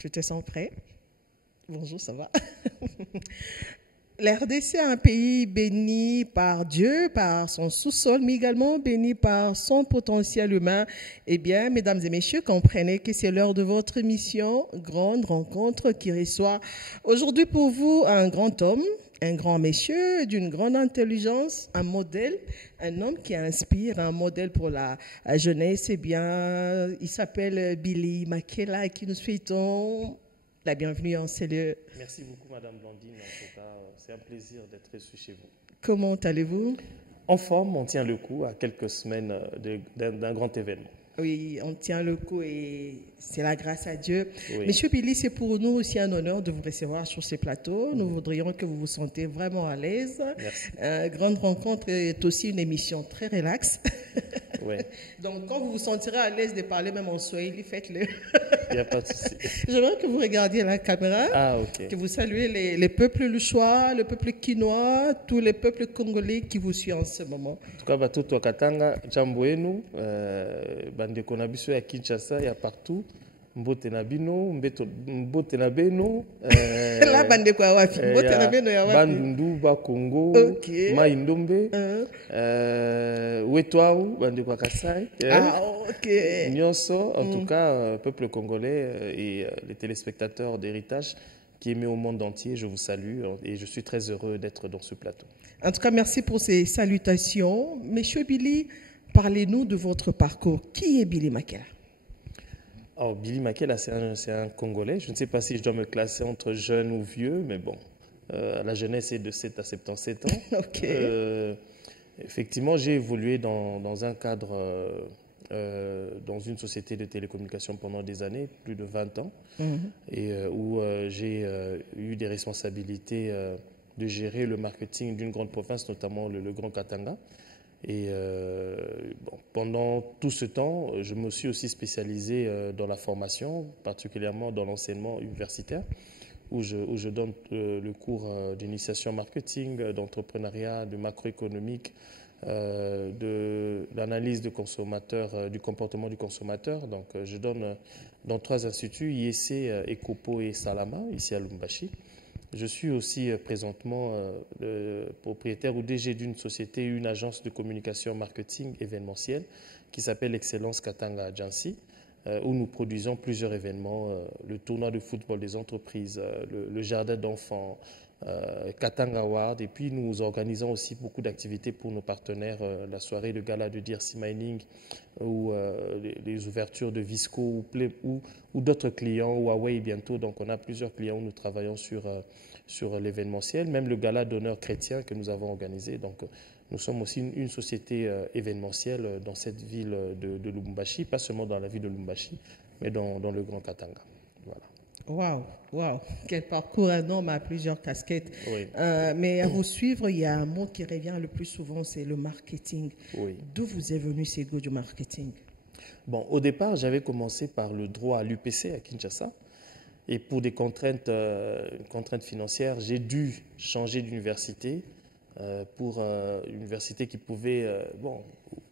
Je te sens prêt. Bonjour, ça va? La RDC est un pays béni par Dieu, par son sous-sol, mais également béni par son potentiel humain. Eh bien, mesdames et messieurs, comprenez que c'est l'heure de votre émission Grande Rencontre qui reçoit aujourd'hui pour vous un grand homme, un grand monsieur d'une grande intelligence, un modèle, un homme qui inspire, un modèle pour la jeunesse. Eh bien, il s'appelle Billy Makela et qui nous souhaitons la bienvenue en ces lieux. Merci beaucoup, Madame Blandine. En tout cas, c'est un plaisir d'être reçu chez vous. Comment allez-vous? En forme, on tient le coup à quelques semaines d'un grand événement. Oui, on tient le coup et c'est la grâce à Dieu. Oui. Monsieur Billy, c'est pour nous aussi un honneur de vous recevoir sur ces plateaux. Nous voudrions que vous vous sentez vraiment à l'aise. Merci. Grande Rencontre est aussi une émission très relaxe. Oui. Donc, quand vous vous sentirez à l'aise de parler même en swahili, faites-le. Il n'y a pas de souci. J'aimerais que vous regardiez la caméra, ok. que vous saluez les peuples luchois, le peuple quinois, tous les peuples congolais qui vous suivent en ce moment. En tout cas, batoto wa Katanga, jambo enu, bandeko na biso ya Kinshasa, ya partout. Mbote na bino, mbote na beno. La bandeko ya wapi, mbote na beno ya wapi. Bandundu, Bakongo, Okay. Maïndombe, Wetwaou, bandeko ya Kasai. Ok. Nyonso, en tout cas, peuple congolais et les téléspectateurs d'Héritage qui aiment au monde entier, je vous salue et je suis très heureux d'être dans ce plateau. En tout cas, merci pour ces salutations. Monsieur Billy, parlez-nous de votre parcours. Qui est Billy Makela? Alors, Billy Makela, c'est un Congolais. Je ne sais pas si je dois me classer entre jeune ou vieux, mais bon, la jeunesse est de 7 à 77 ans. Ok. Effectivement, j'ai évolué dans un cadre, dans une société de télécommunications pendant des années, plus de 20 ans, et où j'ai eu des responsabilités de gérer le marketing d'une grande province, notamment le Grand Katanga. Et pendant tout ce temps, je me suis aussi spécialisé dans la formation, particulièrement dans l'enseignement universitaire, où je donne le cours d'initiation marketing, d'entrepreneuriat, de macroéconomique, de l'analyse du comportement du consommateur. Donc, je donne dans 3 instituts, IEC, Ecopo et Salama, ici à Lubumbashi. Je suis aussi présentement propriétaire ou DG d'une société, une agence de communication marketing événementielle qui s'appelle Excellence Katanga Agency, où nous produisons plusieurs événements, le tournoi de football des entreprises, le jardin d'enfants, Katanga Award, et puis nous organisons aussi beaucoup d'activités pour nos partenaires, la soirée de gala de Dirty Mining ou les ouvertures de Visco ou d'autres clients, Huawei bientôt. Donc on a plusieurs clients où nous travaillons sur l'événementiel, même le gala d'honneur chrétien que nous avons organisé. Donc nous sommes aussi une société événementielle dans cette ville de Lubumbashi, pas seulement dans la ville de Lubumbashi, mais dans le Grand Katanga. Voilà. Waouh, quel parcours, un homme à plusieurs casquettes. Oui. Mais à vous suivre, il y a un mot qui revient le plus souvent, c'est le marketing. Oui. D'où vous est venu ces goûts du marketing? Bon, au départ, j'avais commencé par le droit à l'UPC à Kinshasa. Et pour des contraintes financières, j'ai dû changer d'université pour une université qui pouvait,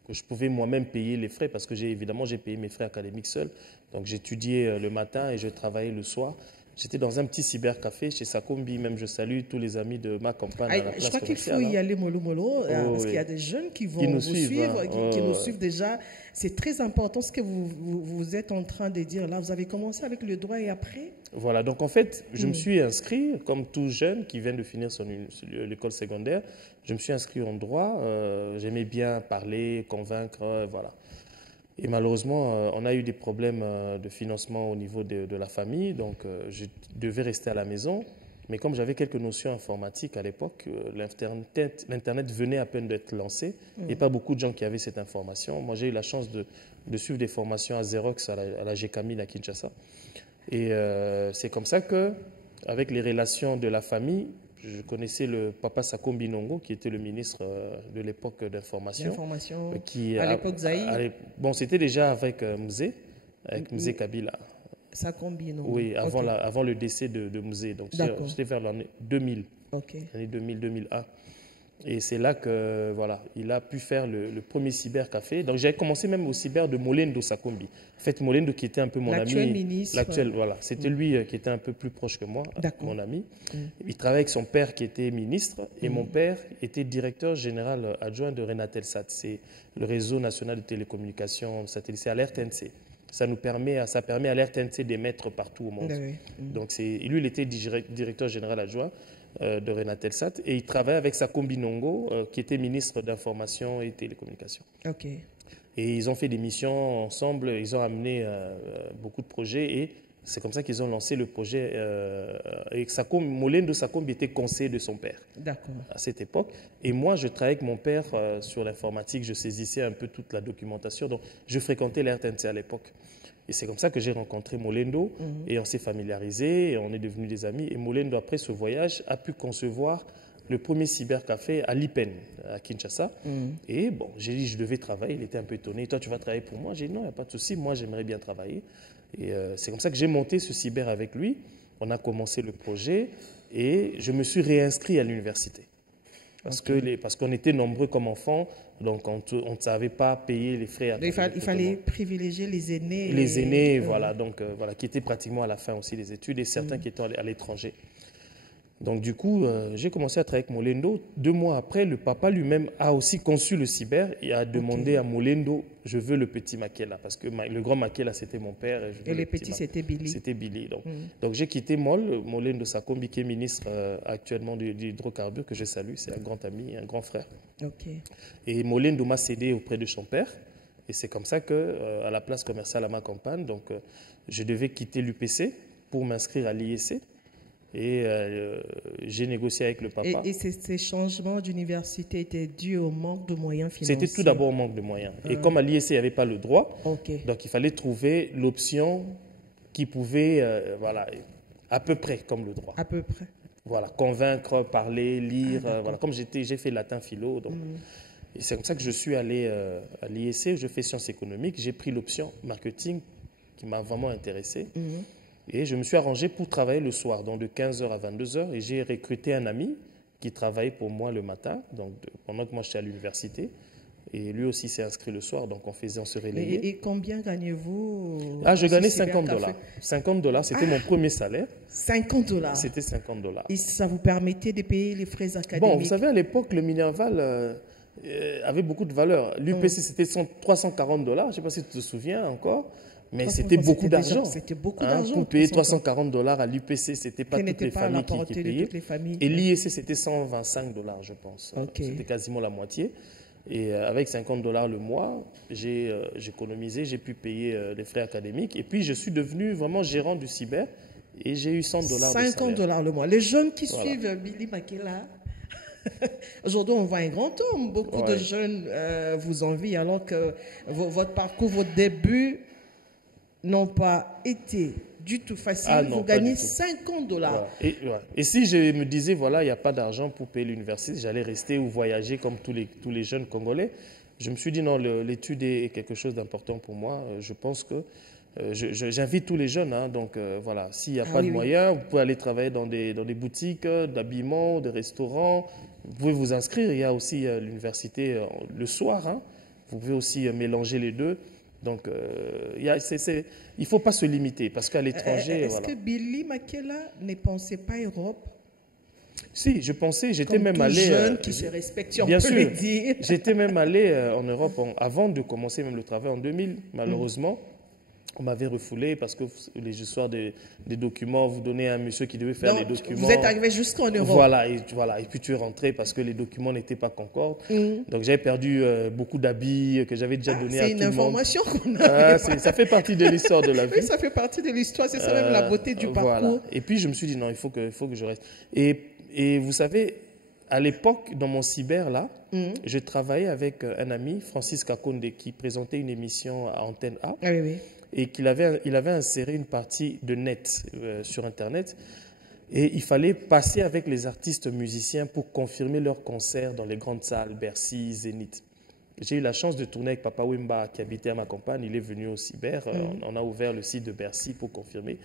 que je pouvais moi-même payer les frais, parce que évidemment j'ai payé mes frais académiques seul. Donc j'étudiais le matin et je travaillais le soir. J'étais dans un petit cybercafé chez Sakombi, même je salue tous les amis de ma campagne à la place je crois qu'il faut commerciale. y aller mollo, parce qu'il y a des jeunes qui vont nous vous suivent, suivre, hein. qui nous suivent déjà. C'est très important ce que vous êtes en train de dire là. Vous avez commencé avec le droit et après? Voilà, donc en fait, je me suis inscrit, comme tout jeune qui vient de finir l'école secondaire, je me suis inscrit en droit. J'aimais bien parler, convaincre, voilà. Et malheureusement, on a eu des problèmes de financement au niveau de la famille, donc je devais rester à la maison. Mais comme j'avais quelques notions informatiques à l'époque, l'Internet venait à peine d'être lancé et pas beaucoup de gens qui avaient cette information. Moi, j'ai eu la chance de suivre des formations à Xerox, à la GCAMIL à Kinshasa. Et c'est comme ça que, avec les relations de la famille, je connaissais le papa Sakombi Nongo, qui était le ministre de l'époque d'information. À l'époque Zaï. Bon, c'était déjà avec Mzé, Mzé Kabila. Sakombi Nongo. Oui, avant le décès de Mzé. Donc c'était vers l'année 2000. Okay. L'année 2000-2001. Et c'est là que voilà, il a pu faire le premier cybercafé. Donc j'avais commencé même au cyber de Molendo Sakombi. En fait, Molendo qui était un peu mon ami. L'actuel ministre. L'actuel, voilà. C'était lui qui était un peu plus proche que moi, mon ami. Il travaillait avec son père qui était ministre et mon père était directeur général adjoint de Renatelsat. C'est le réseau national de télécommunications satellite, c'est à l'RTNC. Ça permet à l'RTNC d'émettre partout au monde. Donc lui, il était directeur général adjoint de Renatelsat et il travaille avec Sakombi Nongo qui était ministre d'information et télécommunications. Ok. Et ils ont fait des missions ensemble, ils ont amené beaucoup de projets et c'est comme ça qu'ils ont lancé le projet. Et Molendo Sakombi était conseiller de son père à cette époque. Et moi, je travaillais avec mon père sur l'informatique, je saisissais un peu toute la documentation. Donc, je fréquentais l'RTNC à l'époque. Et c'est comme ça que j'ai rencontré Molendo et on s'est familiarisé et on est devenus des amis. Et Molendo, après ce voyage, a pu concevoir le premier cybercafé à Lipen, à Kinshasa. Et bon, j'ai dit je devais travailler. Il était un peu étonné. Toi, tu vas travailler pour moi? J'ai dit non, il n'y a pas de souci. Moi, j'aimerais bien travailler. Et c'est comme ça que j'ai monté ce cyber avec lui. On a commencé le projet et je me suis réinscrit à l'université. Parce qu'on était nombreux comme enfants, donc on ne savait pas payer les frais. Il fallait privilégier les aînés. Les aînés, voilà, donc, voilà, qui étaient pratiquement à la fin aussi des études et certains qui étaient à l'étranger. Donc du coup, j'ai commencé à travailler avec Molendo. 2 mois après, le papa lui-même a aussi conçu le cyber et a demandé à Molendo, je veux le petit Makela, parce que le grand Makela, c'était mon père. Et le petit, c'était Billy. C'était Billy. Donc j'ai quitté Molendo Sakombi, qui est ministre actuellement de l'hydrocarbure, que je salue, c'est un grand ami, un grand frère. Et Molendo m'a cédé auprès de son père. Et c'est comme ça qu'à la place commerciale à ma campagne, donc, je devais quitter l'UPC pour m'inscrire à l'IEC. Et j'ai négocié avec le papa. Et ces changements d'université étaient dus au manque de moyens financiers? C'était tout d'abord au manque de moyens. Et comme à l'IEC, il n'y avait pas le droit, donc il fallait trouver l'option qui pouvait, voilà, à peu près comme le droit. À peu près. Voilà, convaincre, parler, lire. Voilà, comme j'ai fait latin philo. Donc, et c'est comme ça que je suis allé à l'IEC, où je fais sciences économiques. J'ai pris l'option marketing qui m'a vraiment intéressé. Et je me suis arrangé pour travailler le soir, donc de 15h à 22h. Et j'ai recruté un ami qui travaillait pour moi le matin, donc pendant que moi j'étais à l'université. Et lui aussi s'est inscrit le soir, donc on se relayait. Et combien gagnez-vous? Je gagnais $50. $50, c'était mon premier salaire. $50? C'était $50. Et ça vous permettait de payer les frais académiques? Bon, vous savez, à l'époque, le Minerval avait beaucoup de valeur. L'UPC, c'était $340, je ne sais pas si tu te souviens encore. Mais c'était beaucoup d'argent. C'était beaucoup d'argent. Pour payer $340 à l'UPC, ce n'était pas toutes les familles qui payaient. Et l'IEC, c'était $125, je pense. C'était quasiment la moitié. Et avec $50 le mois, j'ai économisé, j'ai pu payer les frais académiques. Et puis, je suis devenu vraiment gérant du cyber et j'ai eu $100 de salaire. $50 le mois. Les jeunes qui suivent Billy Makela, aujourd'hui, on voit un grand homme. Beaucoup de jeunes vous envient, alors que votre parcours, votre début n'ont pas été du tout facile. Vous gagnez $50. Et si je me disais, voilà, il n'y a pas d'argent pour payer l'université, j'allais rester ou voyager comme tous les jeunes Congolais, je me suis dit, non, l'étude est quelque chose d'important pour moi. Je pense que j'invite tous les jeunes. Donc, voilà, s'il n'y a pas de moyens, vous pouvez aller travailler dans des boutiques d'habillement, des restaurants. Vous pouvez vous inscrire. Il y a aussi l'université le soir. Vous pouvez aussi mélanger les deux. Donc, il ne faut pas se limiter parce qu'à l'étranger... Est-ce que Billy Makela ne pensait pas Europe? Si, je pensais, j'étais même allé... Comme jeune qui se respecte, si on peut le dire. J'étais même allé en Europe avant de commencer même le travail en 2000, malheureusement. On m'avait refoulé parce que les histoires des documents, vous donnez à un monsieur qui devait faire les documents. Vous êtes arrivé jusqu'en Europe. Voilà, et puis tu es rentré parce que les documents n'étaient pas concordes. Donc j'avais perdu beaucoup d'habits que j'avais déjà donnés à tout le monde. C'est une information qu'on a. Ça fait partie de l'histoire de la vie. Oui, ça fait partie de l'histoire, c'est ça même la beauté du parcours. Voilà. Et puis je me suis dit non, il faut que je reste. Et vous savez, à l'époque, dans mon cyber là, je travaillais avec un ami, Francis Kakonde, qui présentait une émission à Antenne A. Ah oui, oui. Et il avait inséré une partie de net sur Internet. Et il fallait passer avec les artistes musiciens pour confirmer leurs concerts dans les grandes salles, Bercy, Zénith. J'ai eu la chance de tourner avec Papa Wemba qui habitait à ma campagne. Il est venu au cyber. On a ouvert le site de Bercy pour confirmer.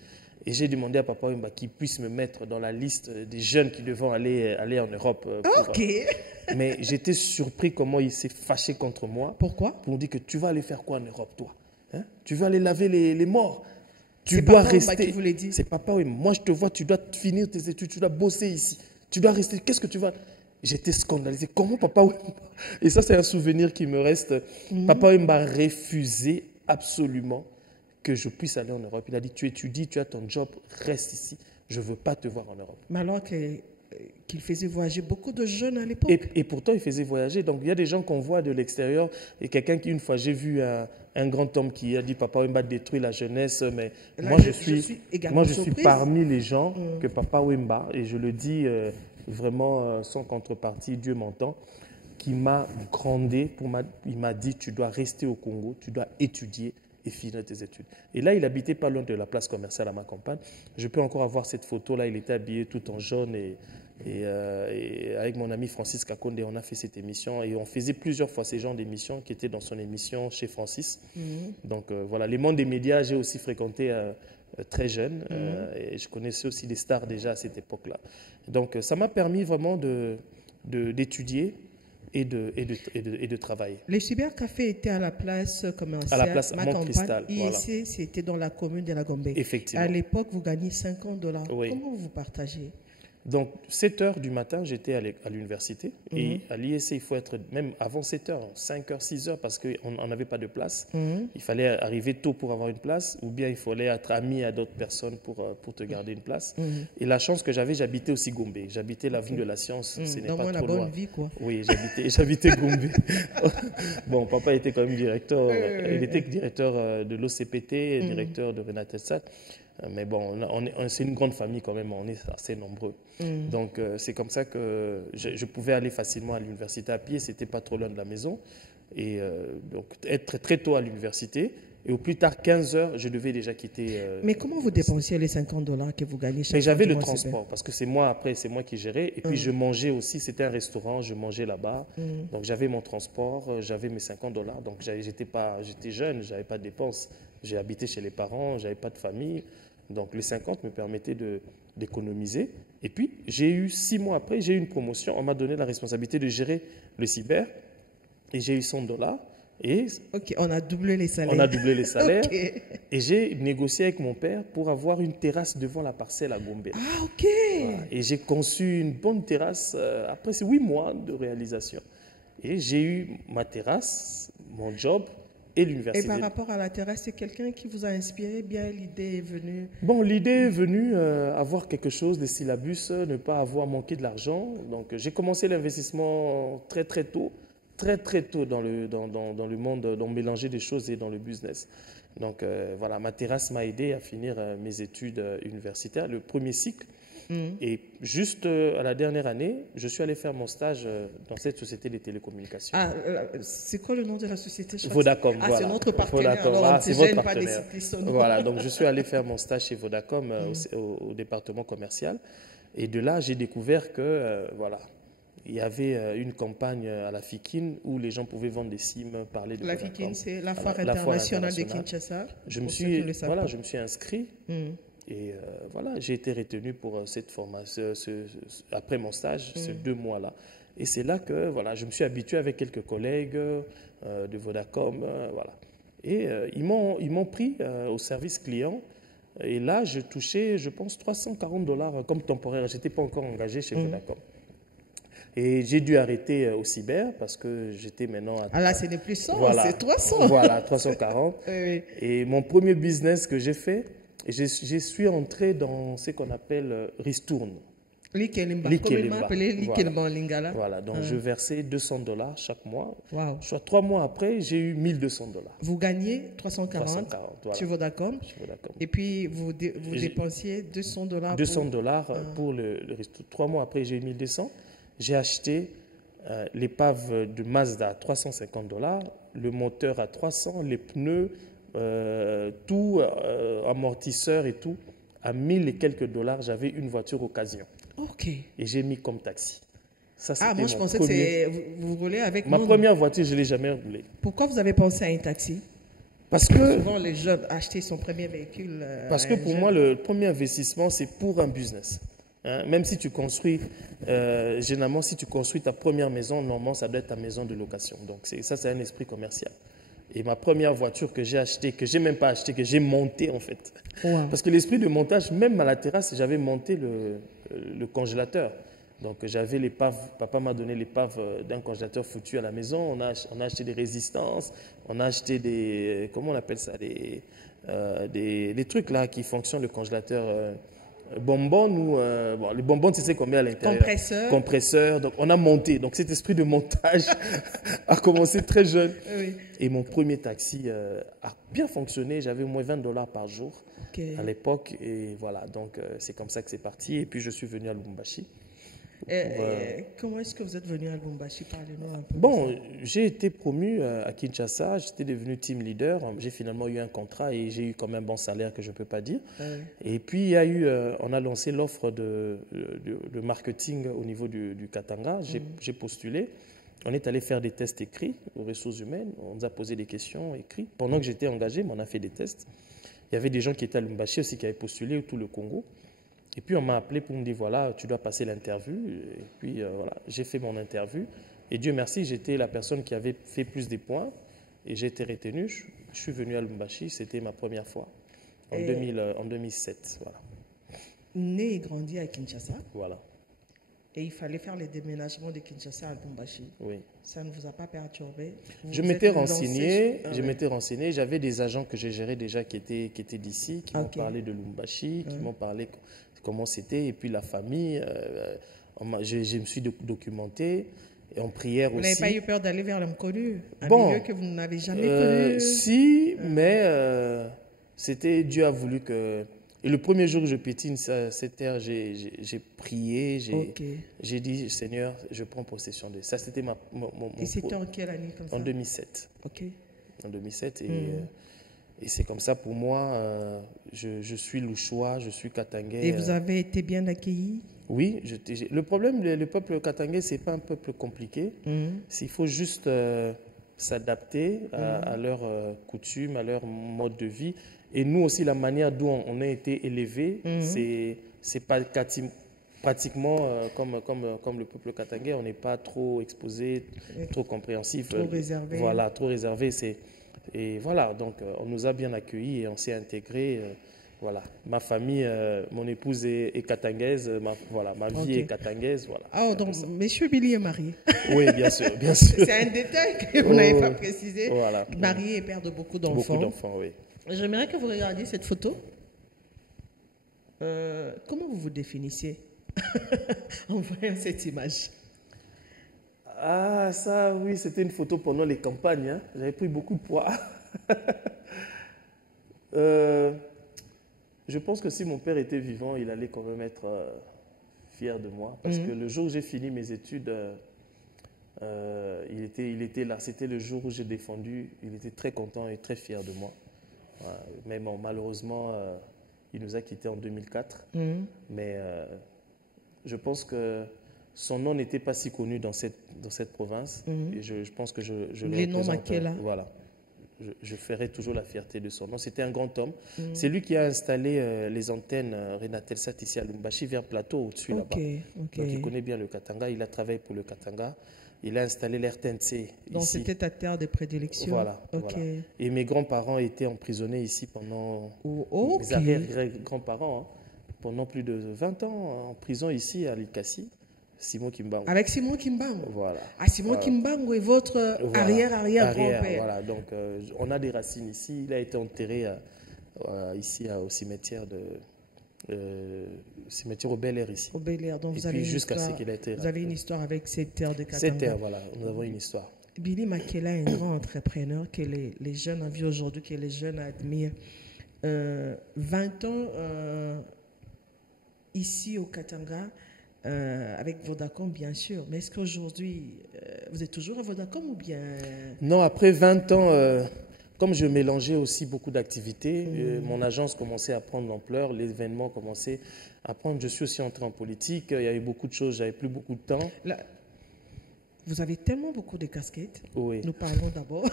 Et j'ai demandé à Papa Wemba qu'il puisse me mettre dans la liste des jeunes qui devront aller en Europe. Ok. Mais j'étais surpris comment il s'est fâché contre moi. Pourquoi? Pour me dire que tu vas aller faire quoi en Europe, toi, hein? Tu vas aller laver les morts. Tu C'est dois Papa Wemba rester. qui vous l'a dit? C'est Papa Wemba. Moi, je te vois, tu dois finir tes études, tu dois bosser ici. Tu dois rester. Qu'est-ce que tu vas... J'étais scandalisé. Comment Papa Wemba... Et ça, c'est un souvenir qui me reste. Papa Wemba a refusé absolument que je puisse aller en Europe. Il a dit, tu étudies, tu as ton job, reste ici. Je ne veux pas te voir en Europe. Mais alors qu'il faisait voyager beaucoup de jeunes à l'époque. Et pourtant, il faisait voyager. Donc, il y a des gens qu'on voit de l'extérieur. Et quelqu'un qui, une fois, j'ai vu un grand homme qui a dit, Papa Wemba détruit la jeunesse. Mais Là, moi, je suis surprise. parmi les gens que Papa Wemba, et je le dis vraiment sans contrepartie, Dieu m'entend, qui m'a grondé, il m'a dit, tu dois rester au Congo, tu dois étudier et finir tes études. Et là, il habitait pas loin de la place commerciale à ma campagne. Je peux encore avoir cette photo-là, il était habillé tout en jaune et avec mon ami Francis Kakonde, on a fait cette émission et on faisait plusieurs fois ces genres d'émissions qui étaient dans son émission chez Francis. Donc voilà, les mondes des médias, j'ai aussi fréquenté très jeune et je connaissais aussi des stars déjà à cette époque-là. Donc ça m'a permis vraiment d'étudier et de travailler. Le cybercafé était à la place commerciale. À la place Mont-Cristal. Voilà. Ici, c'était dans la commune de la Gombe. Effectivement. À l'époque, vous gagnez $50. Oui. Comment vous partagez? Donc, 7 heures du matin, j'étais à l'université. Et à l'IEC, il faut être même avant 7 heures, 5 heures, 6 heures, parce qu'on n'avait pas de place. Il fallait arriver tôt pour avoir une place, ou bien il fallait être ami à d'autres personnes pour te garder une place. Et la chance que j'avais, j'habitais aussi Gombe. J'habitais l'avenue de la Science, ce n'est pas trop loin. bonne vie, quoi. Oui, j'habitais Gombe. Bon, papa était quand même directeur, il était directeur de l'OCPT, directeur de Renatelsat. Mais bon, c'est une grande famille quand même, on est assez nombreux. Donc, c'est comme ça que je pouvais aller facilement à l'université à pied, c'était pas trop loin de la maison. Et donc, être très tôt à l'université. Et au plus tard, 15 heures, je devais déjà quitter. Mais comment vous dépensiez les $50 que vous gagnez chaque Mais j'avais mois le transport, parce que c'est moi, après, c'est moi qui gérais. Et puis, je mangeais aussi, c'était un restaurant, je mangeais là-bas. Donc, j'avais mon transport, j'avais mes $50. Donc, j'étais jeune, j'avais pas de dépenses. J'ai habité chez les parents, j'avais pas de famille. Donc, les 50 me permettaient d'économiser. Et puis, 6 mois après, j'ai eu une promotion. On m'a donné la responsabilité de gérer le cyber. Et j'ai eu $100. Et ok, on a doublé les salaires. On a doublé les salaires. Okay. Et j'ai négocié avec mon père pour avoir une terrasse devant la parcelle à Gombe. Ah, ok. Voilà. Et j'ai conçu une bonne terrasse. Après, c'est 8 mois de réalisation. Et j'ai eu ma terrasse, mon job et l'université. Et par rapport à la terrasse, c'est quelqu'un qui vous a inspiré bien? L'idée est venue? Bon, l'idée est venue avoir quelque chose, des syllabus, ne pas avoir manqué de l'argent. Donc, j'ai commencé l'investissement très, très tôt. Très tôt dans le monde, dans mélanger des choses et dans le business. Donc voilà, ma terrasse m'a aidé à finir mes études universitaires, le premier cycle. Et juste à la dernière année, je suis allé faire mon stage dans cette société de télécommunications. Ah, c'est quoi le nom de la société? Vodacom. Ah, voilà. c'est notre partenaire. Vodacom. Alors, c'est votre partenaire. Pas voilà, donc je suis allé faire mon stage chez Vodacom au département commercial. Et de là, j'ai découvert que, voilà, il y avait une campagne à la FIKIN où les gens pouvaient vendre des SIM, parler de la Vodacom. FIKIN, c'est la foire internationale de Kinshasa. Je me suis inscrit et voilà, j'ai été retenu pour cette formation, après mon stage, ces 2 mois-là. Et c'est là que voilà, je me suis habitué avec quelques collègues de Vodacom. Voilà. Et ils m'ont pris au service client. Et là, je touchais, je pense, $340 comme temporaire. Je n'étais pas encore engagé chez Vodacom. Et j'ai dû arrêter au cyber parce que j'étais maintenant à... Ah là, ce n'est plus 100, voilà, c'est 300. Voilà, 340. Oui. Et mon premier business que j'ai fait, je suis entré dans ce qu'on appelle Ristourne. Likelimba. Comme il m'a appelé Likelimba en lingala. Voilà, donc je versais $200 chaque mois. Wow. Soit 3 mois après, j'ai eu $1 200. Vous gagnez 340 voilà. sur Vodacom. Et puis vous dépensiez $200 $200 pour le Ristourne. 3 mois après, j'ai eu 1200. J'ai acheté l'épave de Mazda à $350, le moteur à 300, les pneus, tout, amortisseur et tout, à 1000 et quelques dollars. J'avais une voiture occasion. Ok. Et j'ai mis comme taxi. Ça, moi je pensais que vous roulez avec... Ma première voiture, je ne l'ai jamais roulée. Pourquoi vous avez pensé à un taxi? Parce que, souvent les jeunes achètent son premier véhicule. parce que pour moi, le premier investissement, c'est pour un business. Hein, même si tu construis, généralement, si tu construis ta première maison, normalement, ça doit être ta maison de location. Donc, ça, c'est un esprit commercial. Et ma première voiture que j'ai achetée, que j'ai même pas achetée, que j'ai montée, en fait. Wow. Parce que l'esprit de montage, même à la terrasse, j'avais monté le congélateur. Donc, j'avais l'épave, papa m'a donné l'épave d'un congélateur foutu à la maison. On a acheté des résistances, on a acheté des, comment on appelle ça, des trucs là qui fonctionnent, le congélateur bonbons ou, bon, les bonbons, tu sais combien à l'intérieur? Compresseur. Compresseur. Donc, on a monté. Donc, cet esprit de montage a commencé très jeune. Oui. Et mon premier taxi a bien fonctionné. J'avais au moins $20 par jour à l'époque. Et voilà, donc c'est comme ça que c'est parti. Et puis, je suis venu à Lubumbashi. Comment est-ce que vous êtes venu à Lubumbashi? Parlez-nous un peu. Bon, j'ai été promu à Kinshasa, j'étais devenu team leader, j'ai finalement eu un contrat et j'ai eu quand même un bon salaire que je ne peux pas dire. Et puis, il y a eu, on a lancé l'offre de marketing au niveau du Katanga, j'ai postulé. On est allé faire des tests écrits aux ressources humaines, on nous a posé des questions écrites. Pendant que j'étais engagé, on a fait des tests. Il y avait des gens qui étaient à Lubumbashi aussi qui avaient postulé, tout le Congo. Et puis, on m'a appelé pour me dire, voilà, tu dois passer l'interview. Et puis, voilà, j'ai fait mon interview. Et Dieu merci, j'étais la personne qui avait fait plus de points. Et j'ai été retenu. Je suis venu à Lubumbashi. C'était ma première fois, en 2007. Voilà. Né et grandi à Kinshasa. Voilà. Et il fallait faire le déménagement de Kinshasa à Lubumbashi. Oui. Ça ne vous a pas perturbé? Je m'étais renseigné. J'avais des agents que j'ai gérés déjà qui étaient d'ici, qui m'ont parlé de Lubumbashi, qui m'ont parlé comment c'était. Et puis la famille, je me suis documenté. Et en prière aussi. Vous n'avez pas eu peur d'aller vers l'inconnu, un milieu que vous n'avez jamais connu? Si, mais c'était Dieu a voulu que... Et le premier jour que je pétine cette terre, j'ai prié, j'ai dit, Seigneur, je prends possession de ça. C'était mon Et c'était en quelle année comme ça? En 2007. Ok. En 2007. Et c'est comme ça pour moi, je suis Louchois, je suis Katangais. Et vous avez été bien accueillis? Oui. Le problème, le peuple Katangais, ce n'est pas un peuple compliqué. Il faut juste s'adapter à leurs coutumes, à leur mode de vie. Et nous aussi, la manière dont on a été élevés, c'est pas pratiquement comme le peuple katangais. On n'est pas trop exposé, trop compréhensif. Trop réservé. Voilà, trop réservé. Et voilà, donc on nous a bien accueillis et on s'est intégrés. Voilà, ma famille, mon épouse est katangaise, ma vie est katangaise. Voilà. Ah, donc Monsieur Billy est marié. Oui, bien sûr, bien sûr. C'est un détail que vous n'avez pas précisé. Voilà. Marié et père de beaucoup d'enfants. Beaucoup d'enfants, oui. J'aimerais que vous regardiez cette photo. Comment vous vous définissiez en voyant cette image? Ah, ça, oui, c'était une photo pendant les campagnes. Hein. J'avais pris beaucoup de poids. Je pense que si mon père était vivant, il allait quand même être fier de moi. Parce que le jour où j'ai fini mes études, il était là. C'était le jour où j'ai défendu. Il était très content et très fier de moi. Mais bon, malheureusement, il nous a quittés en 2004. Mais je pense que son nom n'était pas si connu dans cette province. Et je pense que je le représente. Voilà. Je ferai toujours la fierté de son nom. C'était un grand homme. C'est lui qui a installé les antennes Renatelsat ici à Lubumbashi, vers Plateau, au-dessus là-bas. Donc il connaît bien le Katanga. Il a travaillé pour le Katanga. Il a installé l'RTNC. Donc c'était ta terre de prédilection. Voilà, voilà. Et mes grands-parents étaient emprisonnés ici pendant... Mes arrière-grands-parents, pendant plus de 20 ans en prison ici à Likasi. Simon Kimbangu. Avec Simon Kimbangu. Voilà. Ah, Simon Kimbangu est votre arrière-arrière-grand-père. Voilà, donc on a des racines ici. Il a été enterré ici au cimetière cimetière au Bel-Air ici. Au Bel-Air, donc vous avez une histoire avec cette terre de Katanga. Cette terre, voilà, nous avons une histoire. Billy Makela est un grand entrepreneur que les jeunes envient aujourd'hui, que les jeunes admirent. 20 ans ici au Katanga, avec Vodacom, bien sûr. Mais est-ce qu'aujourd'hui, vous êtes toujours à Vodacom ou bien... Non, après 20 ans, comme je mélangeais aussi beaucoup d'activités, mon agence commençait à prendre l'ampleur, l'événement commençait à prendre... Je suis aussi entré en politique, il y avait beaucoup de choses, j'avais plus beaucoup de temps. Vous avez tellement beaucoup de casquettes. Oui. Nous parlons d'abord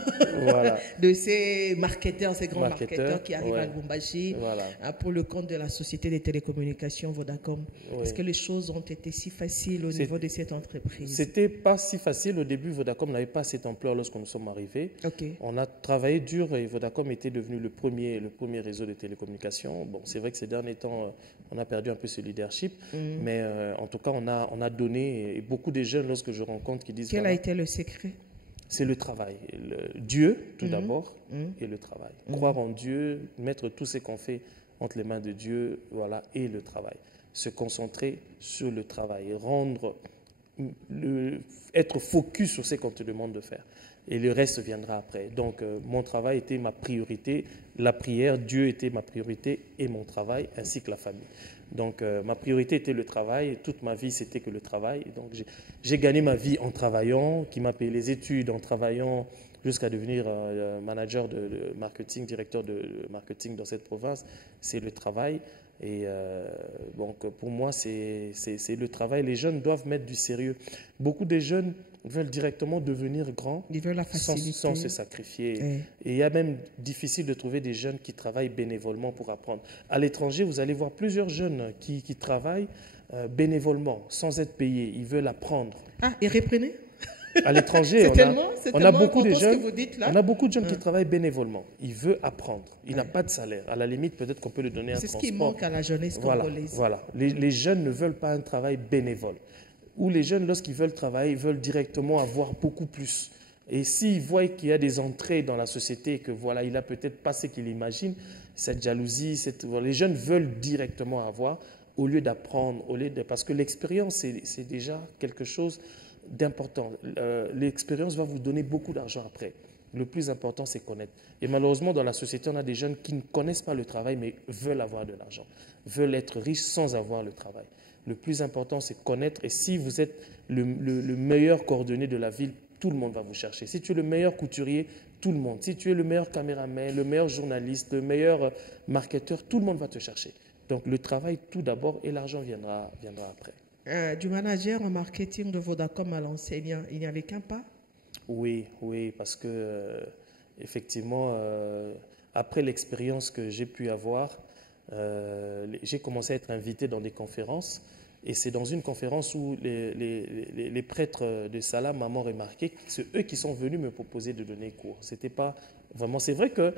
Voilà. de ces marketeurs, ces grands marketeurs qui arrivent ouais. à Lubumbashi Voilà. pour le compte de la société des télécommunications Vodacom. Oui. Est-ce que les choses ont été si faciles au niveau de cette entreprise? C'était pas si facile au début. Vodacom n'avait pas cette ampleur lorsque nous sommes arrivés. Okay. On a travaillé dur et Vodacom était devenu le premier réseau de télécommunications. Bon, c'est vrai que ces derniers temps, on a perdu un peu ce leadership, mais en tout cas, on a donné, et beaucoup de jeunes, lorsque je rencontre, qui disent... Quel a été le secret? C'est le travail. Dieu, tout d'abord, et le travail. Croire en Dieu, mettre tout ce qu'on fait entre les mains de Dieu, voilà, et le travail. Se concentrer sur le travail, être focus sur ce qu'on te demande de faire. Et le reste viendra après. Donc, mon travail était ma priorité, la prière, Dieu était ma priorité et mon travail, ainsi que la famille. Donc, ma priorité était le travail. Toute ma vie, c'était que le travail. Donc, j'ai gagné ma vie en travaillant, qui m'a payé les études en travaillant, jusqu'à devenir manager de marketing, directeur de marketing dans cette province. C'est le travail. Et donc, pour moi, c'est le travail. Les jeunes doivent mettre du sérieux. Beaucoup de jeunes veulent directement devenir grands sans se sacrifier. Et il y a même difficile de trouver des jeunes qui travaillent bénévolement pour apprendre. À l'étranger, vous allez voir plusieurs jeunes qui travaillent bénévolement, sans être payés. Ils veulent apprendre. Ah, et reprenez? À l'étranger, on a beaucoup de jeunes qui travaillent bénévolement. Il veut apprendre. Il n'a pas de salaire. À la limite, peut-être qu'on peut lui donner un transport. C'est ce qui manque à la jeunesse congolaise. Voilà. Les jeunes ne veulent pas un travail bénévole. Ou les jeunes, lorsqu'ils veulent travailler, ils veulent directement avoir beaucoup plus. Et s'ils voient qu'il y a des entrées dans la société, que voilà, il n'a peut-être pas ce qu'il imagine, cette jalousie, les jeunes veulent directement avoir, au lieu d'apprendre, parce que l'expérience, c'est déjà quelque chose d'important. L'expérience va vous donner beaucoup d'argent après. Le plus important, c'est connaître. Et malheureusement, dans la société, on a des jeunes qui ne connaissent pas le travail, mais veulent avoir de l'argent, veulent être riches sans avoir le travail. Le plus important, c'est connaître. Et si vous êtes le meilleur coordonné de la ville, tout le monde va vous chercher. Si tu es le meilleur couturier, tout le monde. Si tu es le meilleur caméraman, le meilleur journaliste, le meilleur marketeur, tout le monde va te chercher. Donc le travail tout d'abord et l'argent viendra après. Du manager en marketing de Vodacom à l'enseignant, il n'y avait qu'un pas? Oui, parce que effectivement, après l'expérience que j'ai pu avoir, j'ai commencé à être invité dans des conférences. Et c'est dans une conférence où les prêtres de Salam m'ont remarqué que c'est eux qui sont venus me proposer de donner cours. C'était pas vraiment. C'est vrai que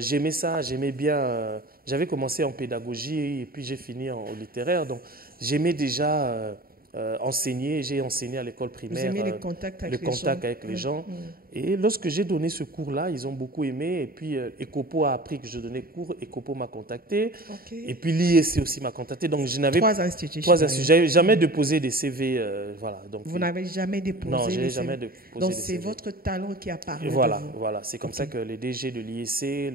j'aimais ça, j'aimais bien. J'avais commencé en pédagogie et puis j'ai fini en littéraire. Donc j'aimais déjà enseigner. J'ai enseigné à l'école primaire. Vous aimez le contact avec les gens. Et lorsque j'ai donné ce cours-là, ils ont beaucoup aimé. Et puis Ecopo a appris que je donnais cours. Ecopo m'a contacté. Et puis l'IEC aussi m'a contacté. Donc je n'avais trois instituts. J'avais jamais déposé des CV. Voilà. Donc, vous n'avez jamais déposé? Non, je n'ai jamais déposé. Donc c'est votre talent qui a parlé. Voilà. C'est comme ça que les DG de l'IEC,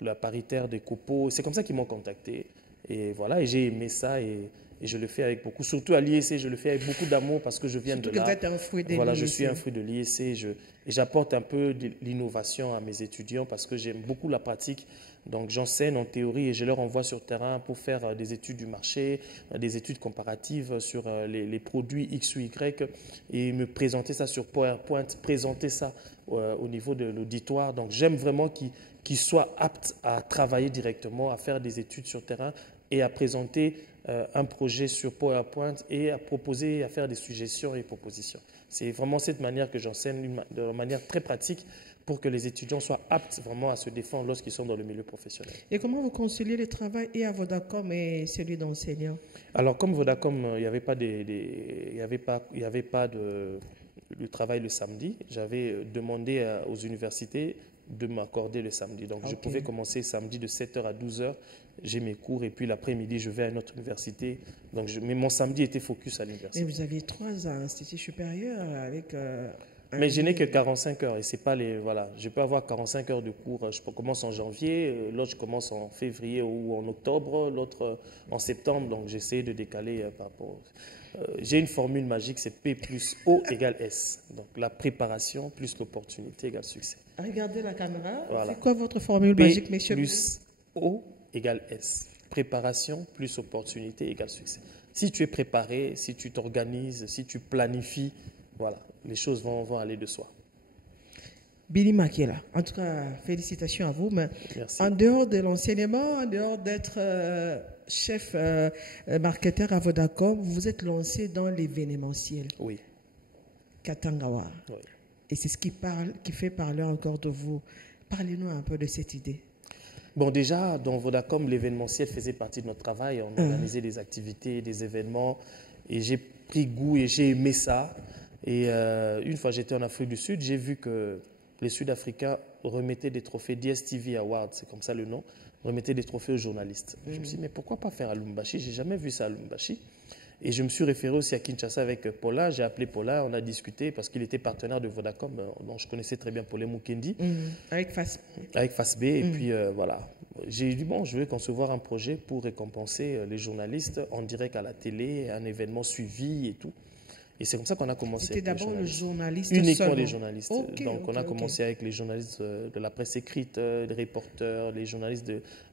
la paritaire d'Ecopo, c'est comme ça qu'ils m'ont contacté. Et voilà, et j'ai aimé ça et je le fais avec beaucoup, surtout à l'IEC, je le fais avec beaucoup d'amour parce que je viens de là. Vous êtes un fruit de voilà, je suis un fruit de l'IEC et j'apporte un peu de l'innovation à mes étudiants parce que j'aime beaucoup la pratique. Donc j'enseigne en théorie et je leur envoie sur terrain pour faire des études du marché, des études comparatives sur les produits X ou Y et me présenter ça sur PowerPoint, présenter ça au niveau de l'auditoire. Donc j'aime vraiment qu'ils soient aptes à travailler directement, à faire des études sur terrain et à présenter un projet sur PowerPoint et à proposer, à faire des suggestions et propositions. C'est vraiment cette manière que j'enseigne, de manière très pratique, pour que les étudiants soient aptes vraiment à se défendre lorsqu'ils sont dans le milieu professionnel. Et comment vous conciliez le travail et à Vodacom et celui d'enseignant? Alors, comme Vodacom, il n'y avait pas de travail le samedi, j'avais demandé aux universités de m'accorder le samedi. Donc, je pouvais commencer samedi de 7h à 12h. J'ai mes cours et puis l'après-midi, je vais à une autre université. Donc, mais mon samedi était focus à l'université. Et vous aviez 3 instituts supérieurs avec... mais je n'ai que 45 heures et c'est pas les... Voilà, je peux avoir 45 heures de cours. Je commence en janvier, l'autre je commence en février ou en octobre, l'autre en septembre. Donc, j'essaie de décaler par rapport... j'ai une formule magique, c'est P plus O égale S. Donc, la préparation plus l'opportunité égale succès. Regardez la caméra. Voilà. C'est quoi votre formule magique, messieurs? P plus O égale S. Préparation plus opportunité égale succès. Si tu es préparé, si tu t'organises, si tu planifies, voilà, les choses vont aller de soi. Billy Makiela, en tout cas, félicitations à vous. Mais Merci. en dehors de l'enseignement, en dehors d'être chef marketeur à Vodacom, vous vous êtes lancé dans l'événementiel. Oui. Katangawa. Oui. Et c'est ce qui fait parler encore de vous. Parlez-nous un peu de cette idée. Bon, déjà, dans Vodacom, l'événementiel faisait partie de notre travail. On organisait des activités, des événements. Et j'ai pris goût et j'ai aimé ça. Et une fois j'étais en Afrique du Sud, j'ai vu que les Sud-Africains remettaient des trophées DSTV Awards, c'est comme ça le nom, remettaient des trophées aux journalistes. Je me suis dit, mais pourquoi pas faire à Lubumbashi? J'ai jamais vu ça à Lubumbashi. Et je me suis référé aussi à Kinshasa avec Paulin. J'ai appelé Paulin, on a discuté parce qu'il était partenaire de Vodacom, dont je connaissais très bien Paulin Mukendi. Avec FASB. Avec FASB. Et puis voilà, j'ai dit, bon, je vais concevoir un projet pour récompenser les journalistes en direct à la télé, un événement suivi et tout. Et c'est comme ça qu'on a commencé. C'était d'abord le journaliste uniquement seulement. les journalistes. Donc on a commencé avec les journalistes de la presse écrite, les reporters, les journalistes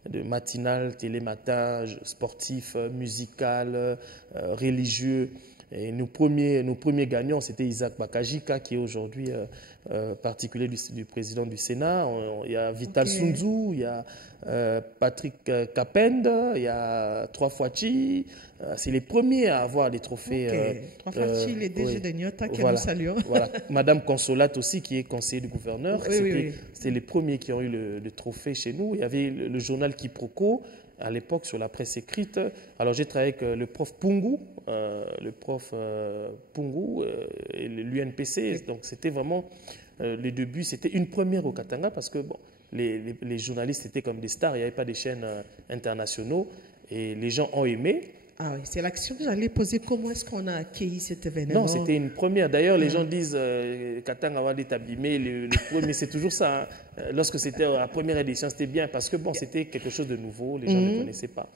de matinale, télématin, sportifs, musical, religieux. Et nos premiers gagnants, c'était Isaac Bakajika, qui est aujourd'hui particulier du président du Sénat. Il y a Vital Sunzu, il y a Patrick Kapend, il y a Trois Chi. C'est les premiers à avoir des trophées. Trois Chi, les DG de Nyota, que nous saluons. Voilà. Madame Consolate aussi, qui est conseiller du gouverneur. C'était les premiers qui ont eu le trophée chez nous. Il y avait le journal Quiproquo, à l'époque, sur la presse écrite. Alors, j'ai travaillé avec le prof Pungu, et l'UNPC. Donc, c'était vraiment, les débuts, c'était une première au Katanga parce que bon, les journalistes étaient comme des stars. Il n'y avait pas des chaînes internationaux et les gens ont aimé. Ah oui, c'est l'action que j'allais poser. Comment est-ce qu'on a accueilli cet événement? Non, c'était une première. D'ailleurs, les gens disent Katanga va être abîmé. Le premier, c'est toujours ça. Hein. Lorsque c'était la première édition, c'était bien parce que bon, c'était quelque chose de nouveau. Les gens ne connaissaient pas.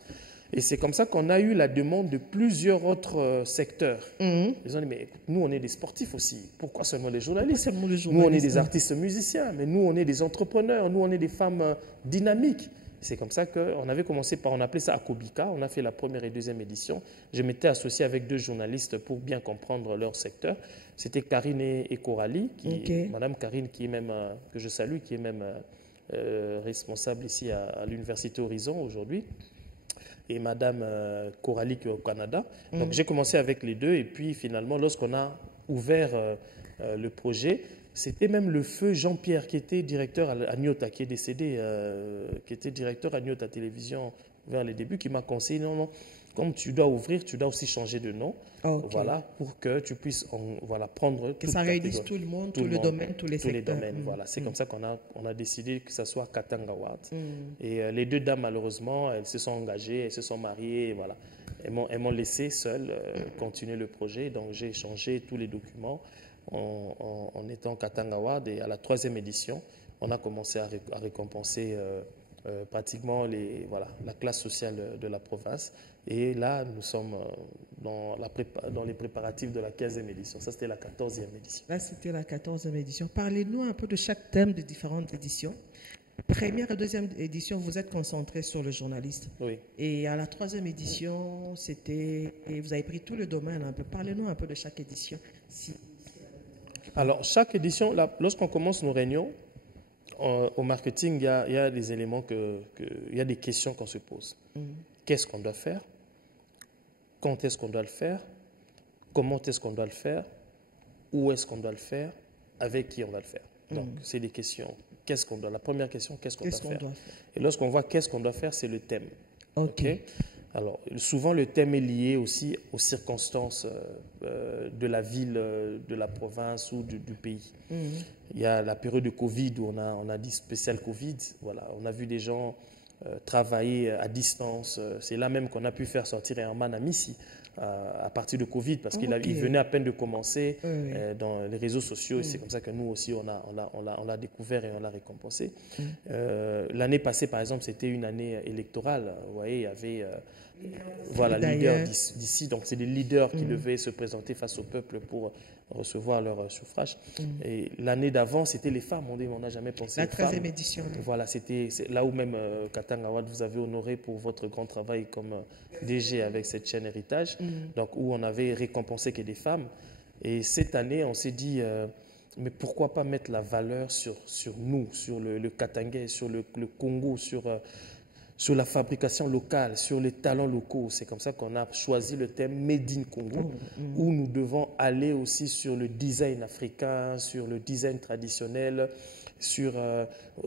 Et c'est comme ça qu'on a eu la demande de plusieurs autres secteurs. Les gens disent, mais écoute, nous, on est des sportifs aussi. Pourquoi seulement les journalistes? Nous, on est des artistes musiciens, mais nous, on est des entrepreneurs. Nous, on est des femmes dynamiques. C'est comme ça qu'on avait commencé par, on appelait ça Akobika, on a fait la première et deuxième édition. Je m'étais associé avec deux journalistes pour bien comprendre leur secteur. C'était Karine et Coralie, Madame Karine qui est même, que je salue, qui est même responsable ici à l'Université Horizon aujourd'hui, et Madame Coralie qui est au Canada. Donc j'ai commencé avec les deux et puis finalement lorsqu'on a ouvert le projet, c'était même le feu Jean-Pierre qui était directeur à Nyota, qui est décédé, qui était directeur à Nyota Télévision vers les débuts, qui m'a conseillé, non, comme tu dois ouvrir, tu dois aussi changer de nom, voilà, pour que tu puisses prendre... Que ça réunisse tout le monde, tout le domaine, tous les secteurs. Voilà. C'est comme ça qu'on a décidé que ça soit Katanga Award. Et les deux dames, malheureusement, elles se sont engagées, elles se sont mariées, et voilà. Elles m'ont laissé seule continuer le projet, donc j'ai changé tous les documents. En étant Katanga Award, et à la troisième édition, on a commencé à récompenser pratiquement la classe sociale de la province. Et là, nous sommes dans les préparatifs de la 15e édition. Ça, c'était la 14e édition. Là, c'était la 14e édition. Parlez-nous un peu de chaque thème des différentes éditions. Première et deuxième édition, vous êtes concentré sur le journaliste. Oui. Et à la troisième édition, et vous avez pris tout le domaine un peu. Parlez-nous un peu de chaque édition. Alors, chaque édition, lorsqu'on commence nos réunions, au marketing, il y a des éléments, il y a des questions qu'on se pose. Qu'est-ce qu'on doit faire? Quand est-ce qu'on doit le faire? Comment est-ce qu'on doit le faire? Où est-ce qu'on doit le faire? Avec qui on va le faire? Donc, c'est des questions. La première question, qu'est-ce qu'on doit faire? Et lorsqu'on voit qu'est-ce qu'on doit faire, c'est le thème. OK. Alors, souvent, le thème est lié aussi aux circonstances de la ville, de la province ou du pays. Il y a la période de Covid où on a dit spécial Covid. Voilà, on a vu des gens travailler à distance. C'est là même qu'on a pu faire sortir Herman Amissi à partir de Covid parce qu'il venait à peine de commencer dans les réseaux sociaux. Et c'est comme ça que nous aussi, on l'a découvert et on l'a récompensé. L'année passée, par exemple, c'était une année électorale. Vous voyez, il y avait... leaders d'ici. Donc, c'est des leaders qui devaient se présenter face au peuple pour recevoir leur suffrage. Et l'année d'avant, c'était les femmes. On n'a jamais pensé aux femmes. La 13e édition. Voilà, c'est là où même Katanga Award vous avez honoré pour votre grand travail comme DG avec cette chaîne Héritage. Donc, où on avait récompensé que des femmes. Et cette année, on s'est dit, mais pourquoi pas mettre la valeur sur nous, sur le Katangais, sur le Congo, sur la fabrication locale, sur les talents locaux. C'est comme ça qu'on a choisi le thème Made in Congo, où nous devons aller aussi sur le design africain, sur le design traditionnel, sur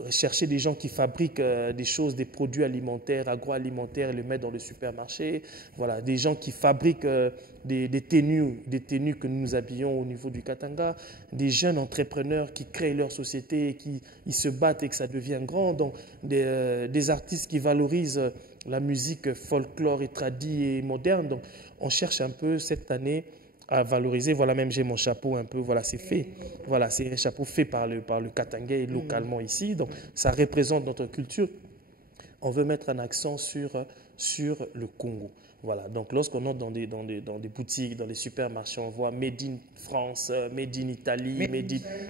chercher des gens qui fabriquent des choses, des produits alimentaires, agroalimentaires, et les mettre dans le supermarché. Voilà, des gens qui fabriquent des tenues que nous nous habillons au niveau du Katanga, des jeunes entrepreneurs qui créent leur société, qui ils se battent et que ça devient grand, donc des artistes qui valorisent la musique folklore et tradie et moderne. Donc on cherche un peu cette année à valoriser. Voilà, même j'ai mon chapeau un peu, voilà, c'est fait. Voilà, c'est un chapeau fait par le Katangais localement ici, donc ça représente notre culture. On veut mettre un accent sur le Congo. Voilà, donc lorsqu'on entre dans des boutiques, dans les supermarchés, on voit Made in France, Made in Italie,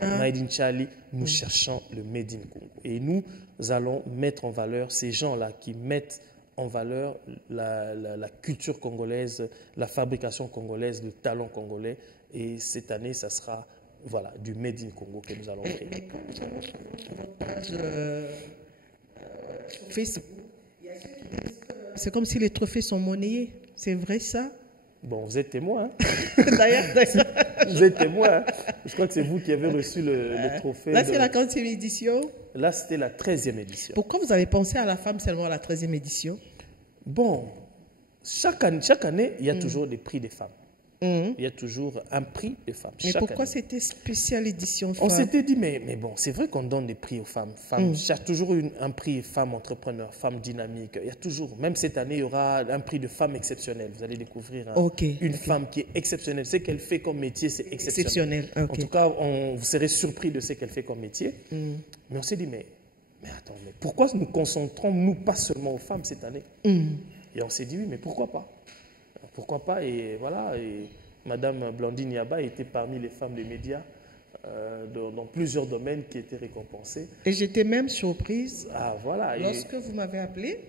Made in Chali. Nous cherchons le Made in Congo. Et nous allons mettre en valeur ces gens-là qui mettent en valeur la culture congolaise, la fabrication congolaise, le talent congolais. Et cette année, ça sera voilà, du Made in Congo que nous allons créer. C'est comme si les trophées sont monnayés. C'est vrai ça? Bon, vous êtes témoin. Hein? D'ailleurs. Vous êtes témoin. Hein? Je crois que c'est vous qui avez reçu le trophée. Là, c'est la 40e édition. Là, c'était la 13e édition. Pourquoi vous avez pensé à la femme seulement à la 13e édition? Bon, chaque année, il y a toujours des prix des femmes. Il y a toujours un prix des femmes. Mais pourquoi c'était spécial édition femme? On s'était dit, mais bon, c'est vrai qu'on donne des prix aux femmes. Il y a toujours un prix femme entrepreneur, femme dynamique. Il y a toujours, même cette année, il y aura un prix de femme exceptionnelle. Vous allez découvrir une femme qui est exceptionnelle. Ce qu'elle fait comme métier, c'est exceptionnel. En tout cas, vous serez surpris de ce qu'elle fait comme métier. Mais on s'est dit, mais attends, mais pourquoi nous concentrons, nous, pas seulement aux femmes cette année? Et on s'est dit, oui, mais pourquoi pas? Pourquoi pas? Et voilà, et Madame Blandine Yaba était parmi les femmes des médias dans plusieurs domaines qui étaient récompensées. Et j'étais même surprise lorsque vous m'avez appelé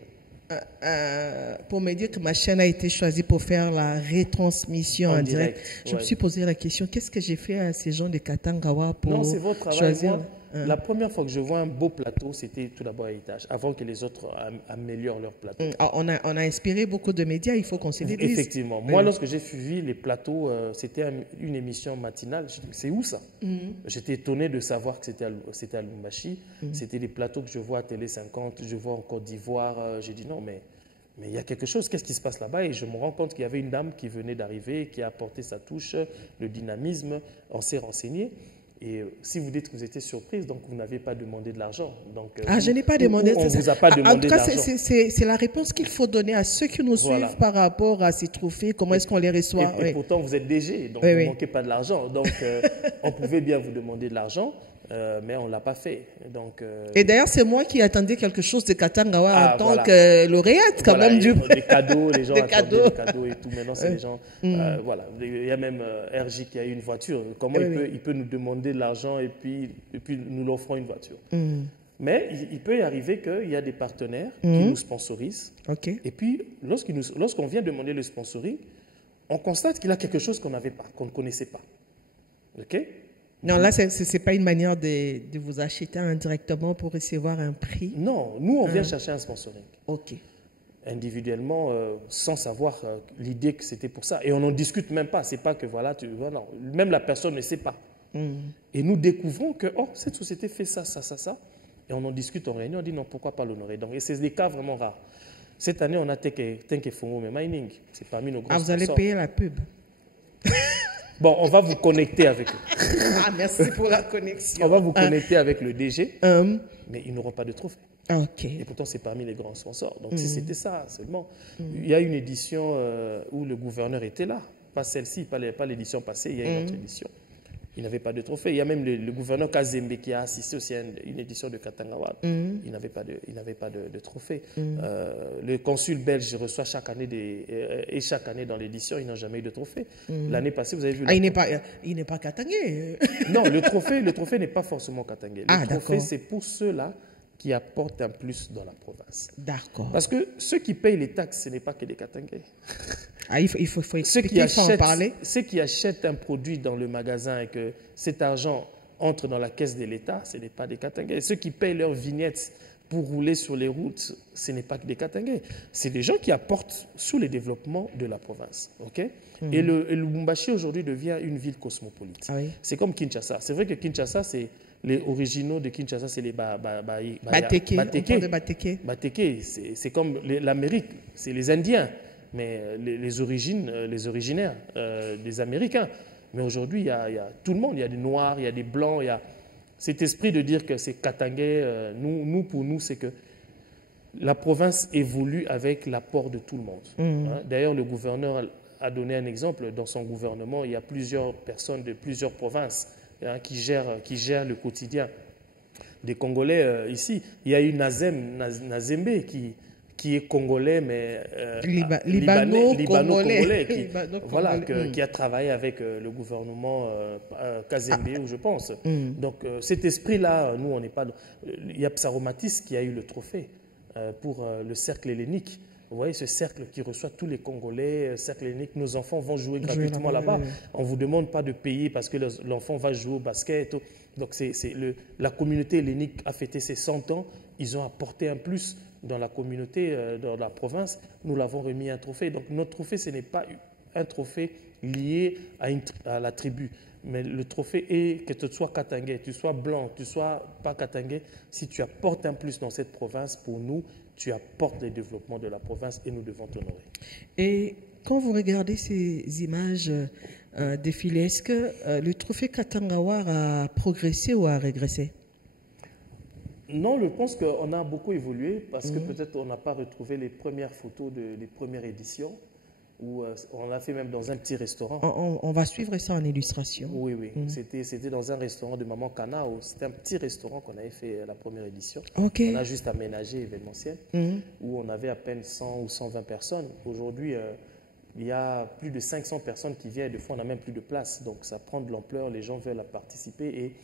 pour me dire que ma chaîne a été choisie pour faire la retransmission en direct. Je me suis posé la question, qu'est-ce que j'ai fait à ces gens de Katangawa pour non, c'est votre travail. choisir Moi, la première fois que je vois un beau plateau, c'était tout d'abord Héritage, avant que les autres améliorent leur plateau. On a inspiré beaucoup de médias, il faut qu'on se le dise. Effectivement. Moi, lorsque j'ai suivi les plateaux, c'était une émission matinale. Je me dis, c'est où ça? J'étais étonné de savoir que c'était à Lubumbashi. C'était des plateaux que je vois à Télé 50, je vois en Côte d'Ivoire. J'ai dit non, mais il y a quelque chose, qu'est-ce qui se passe là-bas? Et je me rends compte qu'il y avait une dame qui venait d'arriver, qui a apporté sa touche, le dynamisme, on s'est renseigné. Et si vous dites que vous étiez surprise, donc vous n'avez pas demandé de l'argent. Je n'ai pas demandé. On ne vous a pas demandé d'argent. En tout cas, c'est la réponse qu'il faut donner à ceux qui nous suivent par rapport à ces trophées. Comment est-ce qu'on les reçoit? Et pourtant, vous êtes DG, donc vous ne manquez pas de l'argent. Donc, on pouvait bien vous demander de l'argent, mais on ne l'a pas fait. Donc, et d'ailleurs, c'est moi qui attendais quelque chose de Katangawa en tant que lauréate, quand même. Des cadeaux, les gens attendaient des cadeaux et tout. Maintenant, c'est les gens... voilà. Il y a même RJ qui a eu une voiture. Comment il peut nous demander de l'argent et puis nous l'offrons une voiture? Mais il peut y arriver qu'il y a des partenaires qui nous sponsorisent. Et puis, lorsqu'on vient demander le sponsoring, on constate qu'il y a quelque chose qu'on n'avait pas, qu'on ne connaissait pas. OK? Non, là, ce n'est pas une manière de vous acheter indirectement pour recevoir un prix. Non, nous, on vient chercher un sponsoring. OK. Individuellement, sans savoir l'idée que c'était pour ça. Et on n'en discute même pas. C'est pas que voilà, non, même la personne ne sait pas. Et nous découvrons que, cette société fait ça. Et on en discute en réunion, on dit non, pourquoi pas l'honorer? Donc, et c'est des cas vraiment rares. Cette année, on a Tenke Fongo, mais Mining, c'est parmi nos grands sponsors. Vous allez payer la pub? Bon, on va vous connecter avec eux. Merci pour la connexion. On va vous connecter avec le DG, mais ils n'auront pas de trophée. Et pourtant, c'est parmi les grands sponsors. Donc, si c'était ça seulement. Il y a une édition où le gouverneur était là. Pas celle-ci, pas l'édition passée, il y a une autre édition. Il n'avait pas de trophée. Il y a même le gouverneur Kazembe qui a assisté aussi à une édition de Katangawa. Il n'avait pas de trophée. Le consul belge reçoit chaque année et chaque année dans l'édition, ils n'ont jamais eu de trophée. L'année passée, vous avez vu... il n'est pas katangais. Non, le trophée n'est pas forcément katangais. Le trophée, c'est pour ceux-là qui apportent un plus dans la province. D'accord. Parce que ceux qui payent les taxes, ce n'est pas que des katangais. Ah, il faut expliquer, il faut en parler. Ceux qui achètent un produit dans le magasin et que cet argent entre dans la caisse de l'État, ce n'est pas des Katangais. Ceux qui payent leurs vignettes pour rouler sur les routes, ce n'est pas que des Katangais. C'est des gens qui apportent sous le développement de la province. Okay? Et le Lubumbashi aujourd'hui devient une ville cosmopolite. Ah oui. C'est comme Kinshasa. C'est vrai que Kinshasa, c'est les originaux de Kinshasa, c'est les Bateke. Bateke. C'est comme l'Amérique, c'est les Indiens, mais les originaires des Américains. Mais aujourd'hui, il y a tout le monde. Il y a des Noirs, il y a des Blancs, il y a cet esprit de dire que c'est Katangais. Pour nous, c'est que la province évolue avec l'apport de tout le monde. Hein? D'ailleurs, le gouverneur a donné un exemple. Dans son gouvernement, il y a plusieurs personnes de plusieurs provinces qui gèrent le quotidien des Congolais ici. Il y a eu Nazembe qui est congolais, mais libano-congolais, qui a travaillé avec le gouvernement Kazembe, je pense. Donc cet esprit-là, nous, on n'est pas... Il y a Psaromatis qui a eu le trophée pour le cercle hellénique. Vous voyez ce cercle qui reçoit tous les Congolais, cercle hellénique, nos enfants vont jouer gratuitement là-bas. On ne vous demande pas de payer parce que l'enfant va jouer au basket. Donc la communauté hellénique a fêté ses 100 ans. Ils ont apporté un plus dans la communauté, dans la province. Nous l'avons remis un trophée. Donc notre trophée, ce n'est pas un trophée lié à la tribu. Mais le trophée est que tu sois Katangais, tu sois blanc, tu sois pas Katangais. Si tu apportes un plus dans cette province, pour nous, tu apportes le développement de la province et nous devons t'honorer. Et quand vous regardez ces images défilées, est-ce que le trophée Katanga a progressé ou a régressé? Non, je pense qu'on a beaucoup évolué parce que peut-être on n'a pas retrouvé les premières photos des premières éditions où on l'a fait même dans un petit restaurant. On va suivre ça en illustration. Oui. C'était dans un restaurant de Maman Kana. C'était un petit restaurant qu'on avait fait la première édition. Okay. On a juste aménagé événementiel où on avait à peine 100 ou 120 personnes. Aujourd'hui, il y a plus de 500 personnes qui viennent. Des fois, on n'a même plus de place. Donc, ça prend de l'ampleur. Les gens veulent participer et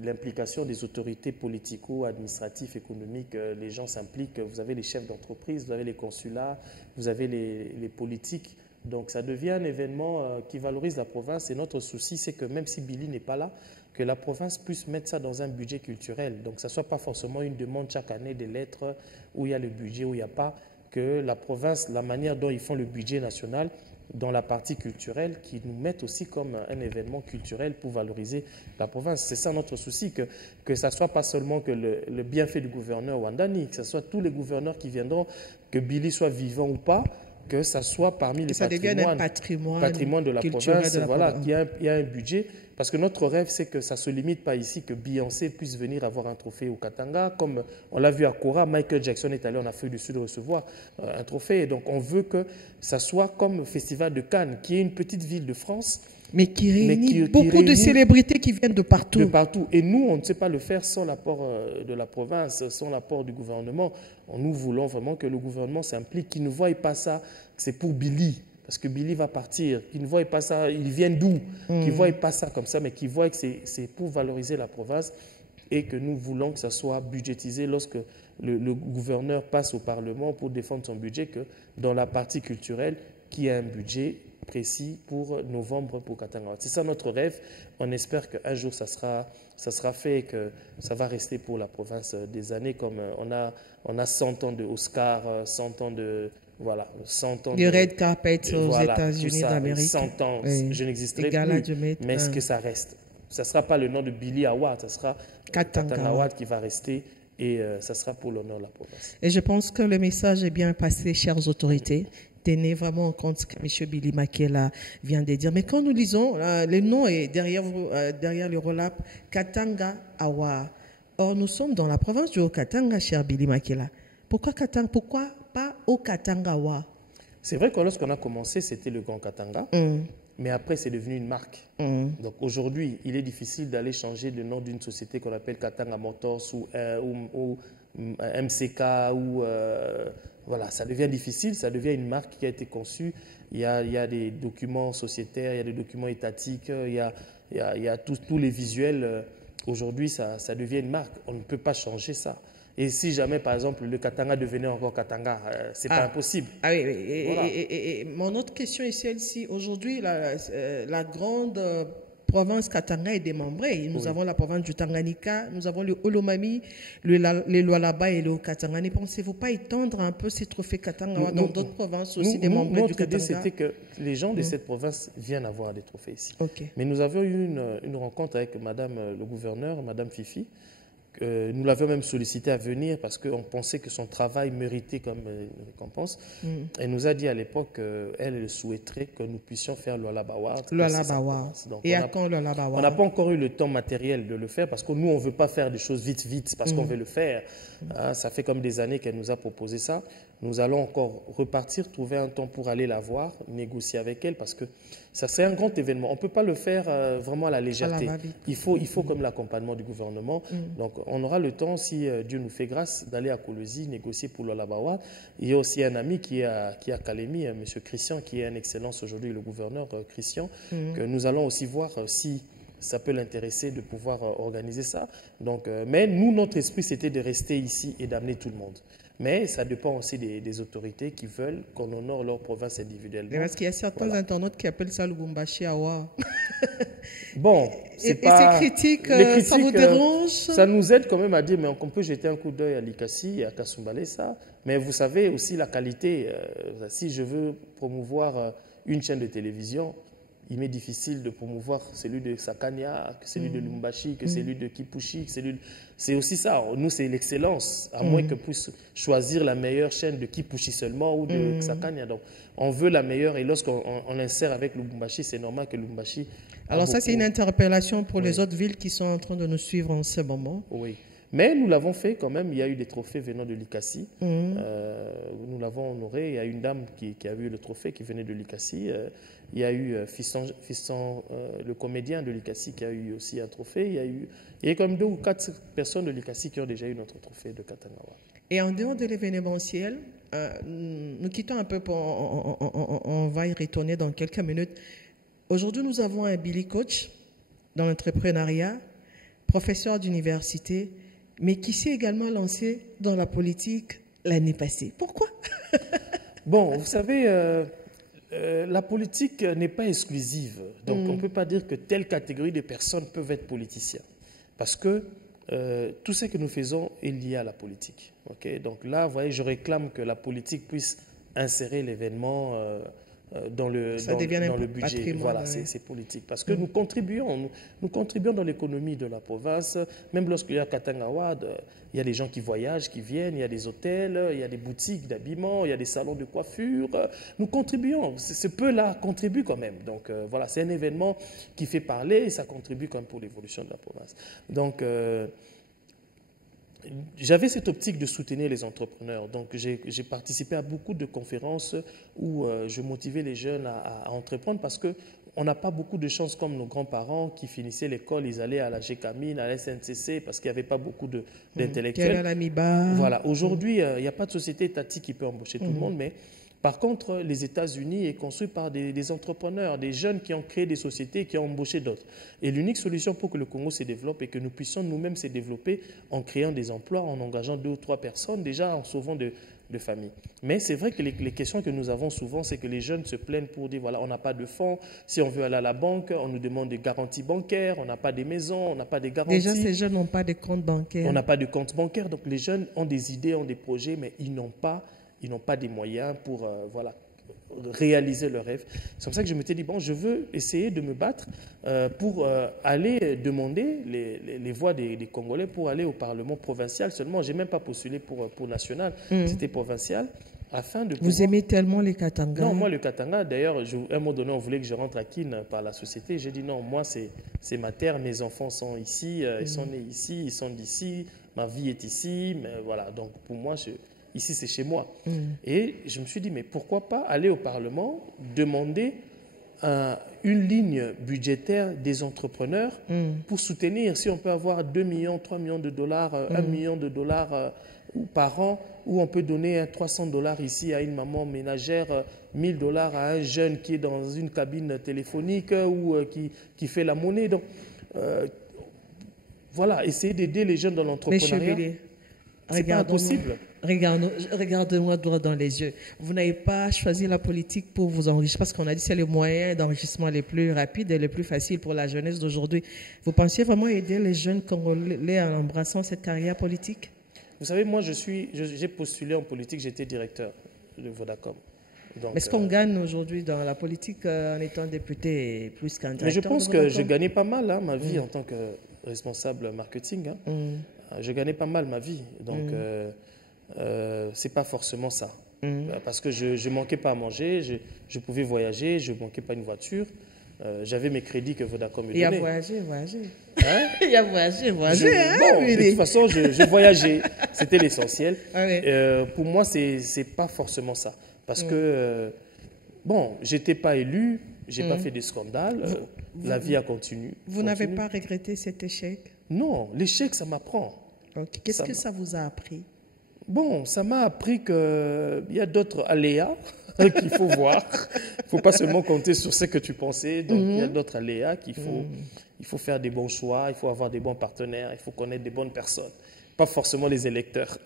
l'implication des autorités politico-administratives, économiques, les gens s'impliquent. Vous avez les chefs d'entreprise, vous avez les consulats, vous avez les politiques. Donc ça devient un événement qui valorise la province. Et notre souci, c'est que même si Billy n'est pas là, que la province puisse mettre ça dans un budget culturel. Donc ça ne soit pas forcément une demande chaque année des lettres où il y a le budget, où il n'y a pas. Que la province, la manière dont ils font le budget national, dans la partie culturelle, qui nous mettent aussi comme un événement culturel pour valoriser la province. C'est ça notre souci, que ça ne soit pas seulement que le bienfait du gouverneur Wandani, que ce soit tous les gouverneurs qui viendront, que Billy soit vivant ou pas, que ça soit parmi les patrimoines de la province, voilà, qu'il y a un budget. Parce que notre rêve, c'est que ça ne se limite pas ici, que Beyoncé puisse venir avoir un trophée au Katanga. Comme on l'a vu à Kora, Michael Jackson est allé en Afrique du Sud recevoir un trophée. Donc on veut que ça soit comme le Festival de Cannes, qui est une petite ville de France. Mais qui réunit beaucoup de célébrités qui viennent de partout. De partout. Et nous, on ne sait pas le faire sans l'apport de la province, sans l'apport du gouvernement. Nous voulons vraiment que le gouvernement s'implique, qu'il ne voie pas ça, que c'est pour Billy. Parce que Billy va partir, qu'il ne voie pas ça, il vient d'où, qu'il ne voie pas ça comme ça, mais qu'il voie que c'est pour valoriser la province et que nous voulons que ça soit budgétisé lorsque le gouverneur passe au Parlement pour défendre son budget, que dans la partie culturelle, qu'il y ait un budget précis pour novembre pour Katanga. C'est ça notre rêve. On espère qu'un jour ça sera fait et que ça va rester pour la province des années comme on a 100 ans de Oscar, 100 ans de... Voilà, 100 ans de red carpet aux États-Unis d'Amérique. 100 ans, je n'existerai plus, mais est-ce que ça reste? Ça ne sera pas le nom de Billy Awad, ça sera Katanga Awad qui va rester et ça sera pour l'honneur de la province. Et je pense que le message est bien passé, chères autorités. Tenez vraiment en compte ce que M. Billy Makela vient de dire. Mais quand nous lisons, le nom est derrière vous, derrière le roll-up, Katanga Awad. Or, nous sommes dans la province du Haut-Katanga, cher Billy Makela. Pourquoi pas au Katangawa? C'est vrai que lorsqu'on a commencé, c'était le Grand Katanga, mais après, c'est devenu une marque. Donc aujourd'hui, il est difficile d'aller changer le nom d'une société qu'on appelle Katanga Motors ou MCK. Voilà, ça devient difficile, ça devient une marque qui a été conçue. Il y a des documents sociétaires, il y a des documents étatiques, il y a tous les visuels. Aujourd'hui, ça devient une marque. On ne peut pas changer ça. Et si jamais, par exemple, le Katanga devenait encore Katanga, c'est pas impossible. Ah oui, oui. Et mon autre question est celle-ci. Aujourd'hui, la grande province Katanga est démembrée. Nous avons la province du Tanganyika, nous avons le Olomami, le Lualaba et le Katanga. Ne pensez-vous pas étendre un peu ces trophées Katanga dans d'autres provinces aussi démembrées du Katanga? Notre idée, c'était que les gens de cette province viennent avoir des trophées ici. Okay. Mais nous avions eu une rencontre avec Madame le gouverneur, Madame Fifi. Nous l'avions même sollicité à venir parce qu'on pensait que son travail méritait comme une récompense. Elle nous a dit à l'époque qu'elle souhaiterait que nous puissions faire le Lualaba Award. Et à quand le Lualaba Award? On n'a pas encore eu le temps matériel de le faire parce que nous, on ne veut pas faire des choses vite parce qu'on veut le faire. Ça fait comme des années qu'elle nous a proposé ça. Nous allons encore repartir, trouver un temps pour aller la voir, négocier avec elle parce que ça serait un grand événement. On ne peut pas le faire vraiment à la légèreté. Il faut comme l'accompagnement du gouvernement. Donc, on aura le temps, si Dieu nous fait grâce, d'aller à Kolosi, négocier pour le Lualaba Award. Il y a aussi un ami qui est à Kalemi, M. Christian, qui est en excellence aujourd'hui, le gouverneur Christian, que nous allons aussi voir si ça peut l'intéresser de pouvoir organiser ça. Donc, mais nous, notre esprit, c'était de rester ici et d'amener tout le monde. Mais ça dépend aussi des autorités qui veulent qu'on honore leur province individuellement. Parce qu'il y a certains internautes qui appellent ça le Lubumbashi Award. Bon, c'est pas... Ces critiques, ça vous dérange? Ça nous aide quand même à dire, mais on peut jeter un coup d'œil à Likasi et à Kasumbalé, ça. Mais vous savez aussi la qualité. Si je veux promouvoir une chaîne de télévision, il m'est difficile de promouvoir celui de Sakania, que celui de Lubumbashi, que celui de Kipushi. C'est aussi ça. Nous, c'est l'excellence, à moins que puisse choisir la meilleure chaîne de Kipushi seulement ou de Sakania. Donc, on veut la meilleure et lorsqu'on l'insère avec Lubumbashi, c'est normal que Lubumbashi... Alors ça, c'est une interpellation pour les autres villes qui sont en train de nous suivre en ce moment. Oui. Mais nous l'avons fait quand même. Il y a eu des trophées venant de Likasi. Nous l'avons honoré. Il y a une dame qui a eu le trophée qui venait de Likasi. Il y a eu Fiston, le comédien de Likasi, qui a eu aussi un trophée. Il y a comme 2 ou 4 personnes de Likasi qui ont déjà eu notre trophée de Katanga Award. Et en dehors de l'événementiel, nous quittons un peu, on va y retourner dans quelques minutes. Aujourd'hui, nous avons un Billy Coach dans l'entrepreneuriat, professeur d'université, mais qui s'est également lancé dans la politique l'année passée. Pourquoi? Bon, vous savez, la politique n'est pas exclusive. Donc, on ne peut pas dire que telle catégorie de personnes peuvent être politiciens. Parce que tout ce que nous faisons est lié à la politique. Okay? Donc là, vous voyez, je réclame que la politique puisse insérer l'événement dans le budget. Voilà, c'est politique. Parce que nous contribuons dans l'économie de la province. Même lorsqu'il y a Katanga Award, il y a des gens qui voyagent, qui viennent, il y a des hôtels, il y a des boutiques d'habillement, il y a des salons de coiffure. Nous contribuons. Ce peu-là contribue quand même. Donc voilà, c'est un événement qui fait parler et ça contribue quand même pour l'évolution de la province. Donc... j'avais cette optique de soutenir les entrepreneurs. Donc, j'ai participé à beaucoup de conférences où je motivais les jeunes à entreprendre parce qu'on n'a pas beaucoup de chance comme nos grands-parents qui finissaient l'école, ils allaient à la GECAMINE, à la SNCC parce qu'il n'y avait pas beaucoup d'intellectuels. Voilà. Aujourd'hui, il n'y a pas de société étatique qui peut embaucher tout le monde, mais par contre, les États-Unis est construit par des entrepreneurs, des jeunes qui ont créé des sociétés, qui ont embauché d'autres. Et l'unique solution pour que le Congo se développe et que nous puissions nous-mêmes se développer en créant des emplois, en engageant 2 ou 3 personnes, déjà en sauvant de familles. Mais c'est vrai que les questions que nous avons souvent, c'est que les jeunes se plaignent pour dire, voilà, on n'a pas de fonds, si on veut aller à la banque, on nous demande des garanties bancaires, on n'a pas des maisons, on n'a pas des garanties. Déjà, ces jeunes n'ont pas de compte bancaire. On n'a pas de compte bancaire, donc les jeunes ont des idées, ont des projets, mais ils n'ont pas des moyens pour réaliser leurs rêves. C'est comme ça que je m'étais dit, bon, je veux essayer de me battre pour aller demander les voix des Congolais pour aller au Parlement provincial seulement. Je n'ai même pas postulé pour national, c'était provincial. Afin de Vous aimez tellement les Katanga? Non, moi, le Katanga, d'ailleurs, à un moment donné, on voulait que je rentre à Kin par la société. J'ai dit non, moi, c'est ma terre, mes enfants sont ici, ils sont nés ici, ils sont d'ici, ma vie est ici. Mais voilà, donc pour moi, ici, c'est chez moi. Et je me suis dit, mais pourquoi pas aller au Parlement, demander une ligne budgétaire des entrepreneurs pour soutenir, si on peut avoir 2 millions, 3 millions de dollars, 1 million de dollars par an, où on peut donner 300 dollars ici à une maman ménagère, 1000 dollars à un jeune qui est dans une cabine téléphonique ou qui fait la monnaie. Donc, voilà, essayer d'aider les jeunes dans l'entrepreneuriat. C'est pas impossible. Regardez-moi droit dans les yeux. Vous n'avez pas choisi la politique pour vous enrichir, parce qu'on a dit que c'est le moyen d'enrichissement les plus rapides et les plus faciles pour la jeunesse d'aujourd'hui. Vous pensiez vraiment aider les jeunes Congolais en embrassant cette carrière politique? Vous savez, moi, j'ai postulé en politique, j'étais directeur de Vodacom. Mais est-ce qu'on gagne aujourd'hui dans la politique en étant député plus qu'un directeur? Mais je pense que je gagnais pas mal ma vie en tant que responsable marketing. Je gagnais pas mal ma vie. Donc, c'est pas forcément ça. Parce que je ne manquais pas à manger, je pouvais voyager, je ne manquais pas une voiture. J'avais mes crédits que Vodacom me donnait. Il y a voyagé. Hein? Il y a voyagé. De toute façon, je voyageais. C'était l'essentiel. Ah oui. Pour moi, c'est pas forcément ça. Parce que, j'étais pas élu, j'ai pas fait de scandale, la vie a continué. Vous n'avez pas regretté cet échec? Non, l'échec, ça m'apprend. Okay. Qu'est-ce que ça vous a appris? Bon, ça m'a appris qu'il y a d'autres aléas qu'il faut voir. Il ne faut pas seulement compter sur ce que tu pensais. Donc, il y a d'autres aléas il faut faire des bons choix, il faut avoir des bons partenaires, il faut connaître des bonnes personnes. Pas forcément les électeurs.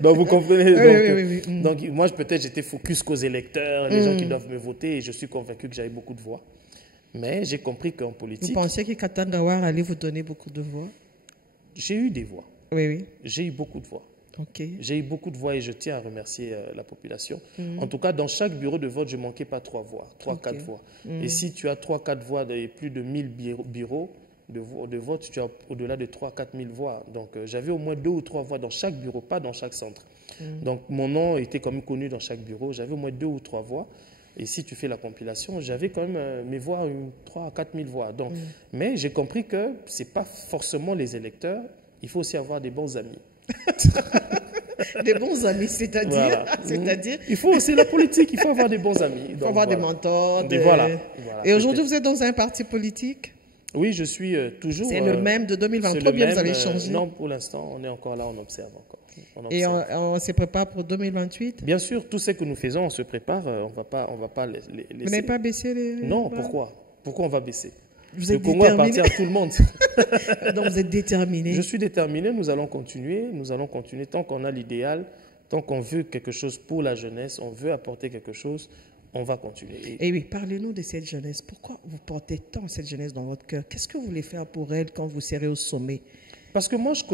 Donc, vous comprenez. Donc, moi, peut-être, j'étais focus qu'aux électeurs, les gens qui doivent me voter, et je suis convaincu que j'avais beaucoup de voix. Mais j'ai compris qu'en politique... Vous pensez que Katangawar allait vous donner beaucoup de voix? J'ai eu des voix. Oui. J'ai eu beaucoup de voix. Okay. J'ai eu beaucoup de voix et je tiens à remercier la population. En tout cas, dans chaque bureau de vote, je ne manquais pas 3 voix, 3-4 voix. Et si tu as 3-4 voix et plus de 1000 bureaux de vote, tu as au-delà de 3-4 000 voix. Donc, j'avais au moins 2 ou 3 voix dans chaque bureau, pas dans chaque centre. Donc, mon nom était quand même connu dans chaque bureau. J'avais au moins 2 ou 3 voix. Et si tu fais la compilation, j'avais quand même mes voix, 3 à 4 000 voix. Donc, mais j'ai compris que ce n'est pas forcément les électeurs. Il faut aussi avoir des bons amis. Des bons amis, c'est-à-dire voilà. C'est-à-dire Il faut aussi la politique, il faut avoir des bons amis. Il faut avoir des mentors. Voilà. Et aujourd'hui, vous êtes dans un parti politique? Oui, je suis toujours... C'est le même de 2023, bien vous avez changé? Non, pour l'instant, on est encore là, on observe encore. Et on se prépare pour 2028? Bien sûr, tout ce que nous faisons, on se prépare, on va pas laisser... Vous n'avez pas baissé les... Non, pourquoi? Pourquoi on va baisser? Vous êtes le Congo appartient à tout le monde. Donc vous êtes déterminé? Je suis déterminé, nous allons continuer tant qu'on a l'idéal, tant qu'on veut quelque chose pour la jeunesse, on veut apporter quelque chose, on va continuer. Et oui, parlez-nous de cette jeunesse. Pourquoi vous portez tant cette jeunesse dans votre cœur? Qu'est-ce que vous voulez faire pour elle quand vous serez au sommet? Parce que moi, je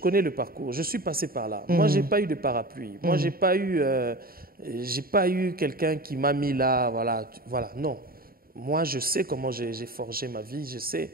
connais le parcours, je suis passé par là. Moi, je n'ai pas eu de parapluie. Moi, je n'ai pas eu quelqu'un qui m'a mis là, voilà, non. Moi, je sais comment j'ai forgé ma vie, je sais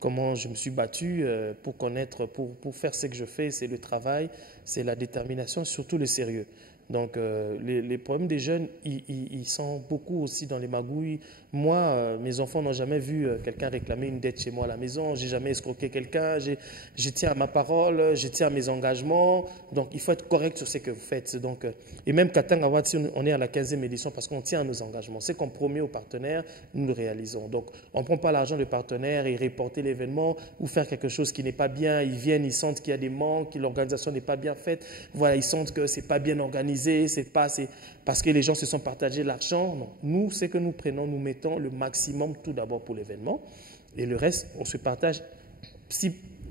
comment je me suis battu pour connaître, pour faire ce que je fais. C'est le travail, c'est la détermination, surtout le sérieux. Donc, les problèmes des jeunes, ils sont beaucoup aussi dans les magouilles. Moi, mes enfants n'ont jamais vu quelqu'un réclamer une dette chez moi à la maison. J'ai jamais escroqué quelqu'un. Je tiens à ma parole, je tiens à mes engagements. Donc, il faut être correct sur ce que vous faites. Donc, et même Katanga, si on est à la 15e édition parce qu'on tient à nos engagements. Ce qu'on promet aux partenaires, nous le réalisons. Donc, on ne prend pas l'argent des partenaires et reporter l'événement ou faire quelque chose qui n'est pas bien. Ils viennent, ils sentent qu'il y a des manques, que l'organisation n'est pas bien faite. Voilà, ils sentent que ce n'est pas bien organisé, c'est parce que les gens se sont partagés l'argent. Non, nous, ce que nous prenons, nous mettons le maximum tout d'abord pour l'événement et le reste, on se partage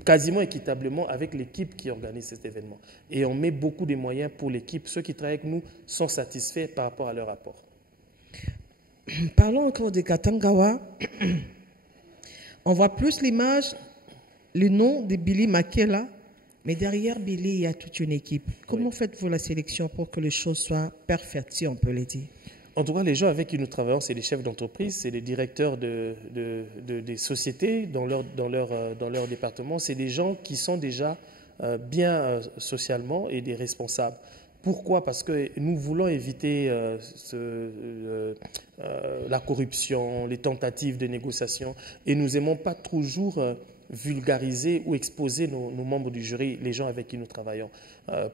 quasiment équitablement avec l'équipe qui organise cet événement. Et on met beaucoup de moyens pour l'équipe. Ceux qui travaillent avec nous sont satisfaits par rapport à leur rapport. Parlons encore de Katangawa. On voit plus l'image, le nom de Billy Makela, mais derrière Billy, il y a toute une équipe. Comment faites-vous la sélection pour que les choses soient parfaites, si on peut le dire? En tout cas, les gens avec qui nous travaillons, c'est les chefs d'entreprise, c'est les directeurs des sociétés dans leur département. C'est des gens qui sont déjà bien socialement et des responsables. Pourquoi? Parce que nous voulons éviter la corruption, les tentatives de négociation et nous n'aimons pas toujours vulgariser ou exposer nos membres du jury, les gens avec qui nous travaillons,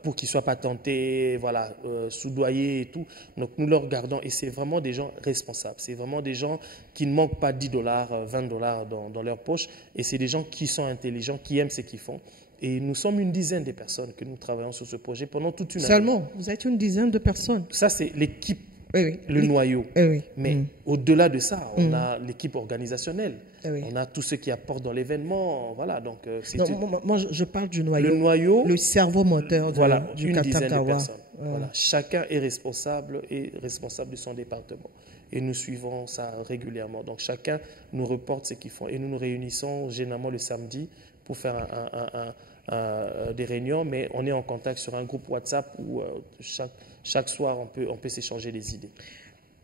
pour qu'ils ne soient pas tentés, voilà, soudoyés et tout. Donc nous leur regardons et c'est vraiment des gens responsables. C'est vraiment des gens qui ne manquent pas $10, $20 dans leur poche et c'est des gens qui sont intelligents, qui aiment ce qu'ils font. Et nous sommes une dizaine de personnes que nous travaillons sur ce projet pendant toute une année. Seulement, vous êtes une dizaine de personnes? Ça, c'est l'équipe le noyau. Oui. Mais au-delà de ça, on a l'équipe organisationnelle. Oui. On a tous ceux qui apportent dans l'événement. Voilà, donc moi, je parle du noyau. Le noyau, le cerveau moteur du une dizaine de Katakawa. personnes. Voilà, chacun est responsable de son département. Et nous suivons ça régulièrement. Donc chacun nous reporte ce qu'ils font. Et nous nous réunissons généralement le samedi pour faire des réunions, mais on est en contact sur un groupe WhatsApp où chaque soir on peut s'échanger des idées.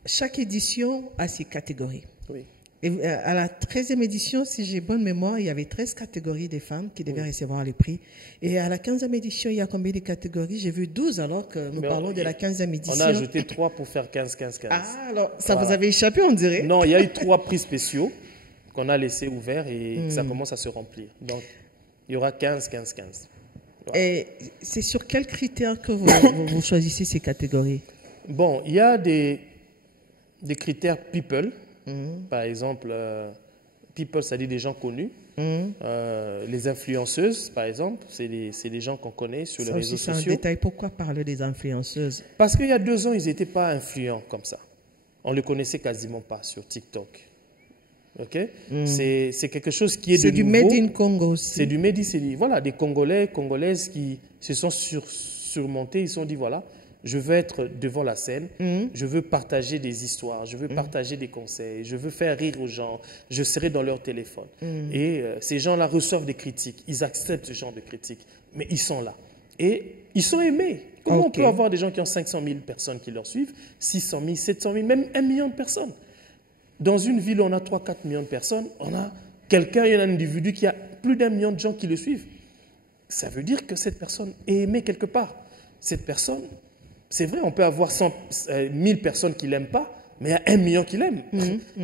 Chaque édition a ses catégories. Oui. Et à la 13e édition, si j'ai bonne mémoire, il y avait 13 catégories de femmes qui devaient recevoir les prix. Et à la 15e édition, il y a combien de catégories? J'ai vu 12 alors que nous parlons de la 15e édition. On a ajouté 3 pour faire 15-15-15. Ah, alors ça vous avait échappé, on dirait? Non, il y a eu 3 prix spéciaux qu'on a laissés ouverts et ça commence à se remplir. Donc, il y aura 15-15-15. Voilà. Et c'est sur quels critères que vous choisissez ces catégories? Bon, il y a des critères people. Par exemple, people, c'est-à-dire des gens connus. Les influenceuses, par exemple, c'est des gens qu'on connaît sur les réseaux sociaux. C'est un détail. Pourquoi parler des influenceuses? Parce qu'il y a 2 ans, ils n'étaient pas influents comme ça. On ne les connaissait quasiment pas sur TikTok. Okay? C'est quelque chose qui est de nouveau. C'est du Made in Congo aussi. C'est du Made in, voilà, des Congolais, Congolaises qui se sont surmontés. Ils se sont dit, voilà, je veux être devant la scène, je veux partager des histoires, je veux partager des conseils, je veux faire rire aux gens, je serai dans leur téléphone. Et ces gens-là reçoivent des critiques, ils acceptent ce genre de critiques, mais ils sont là. Et ils sont aimés. Comment on peut avoir des gens qui ont 500 000 personnes qui leur suivent, 600 000, 700 000, même 1 million de personnes? Dans une ville où on a 3-4 millions de personnes, on a quelqu'un, il y a un individu qui a plus d'1 million de gens qui le suivent. Ça veut dire que cette personne est aimée quelque part. Cette personne, c'est vrai, on peut avoir 1000 personnes qui ne l'aiment pas, mais il y a 1 million qui l'aiment.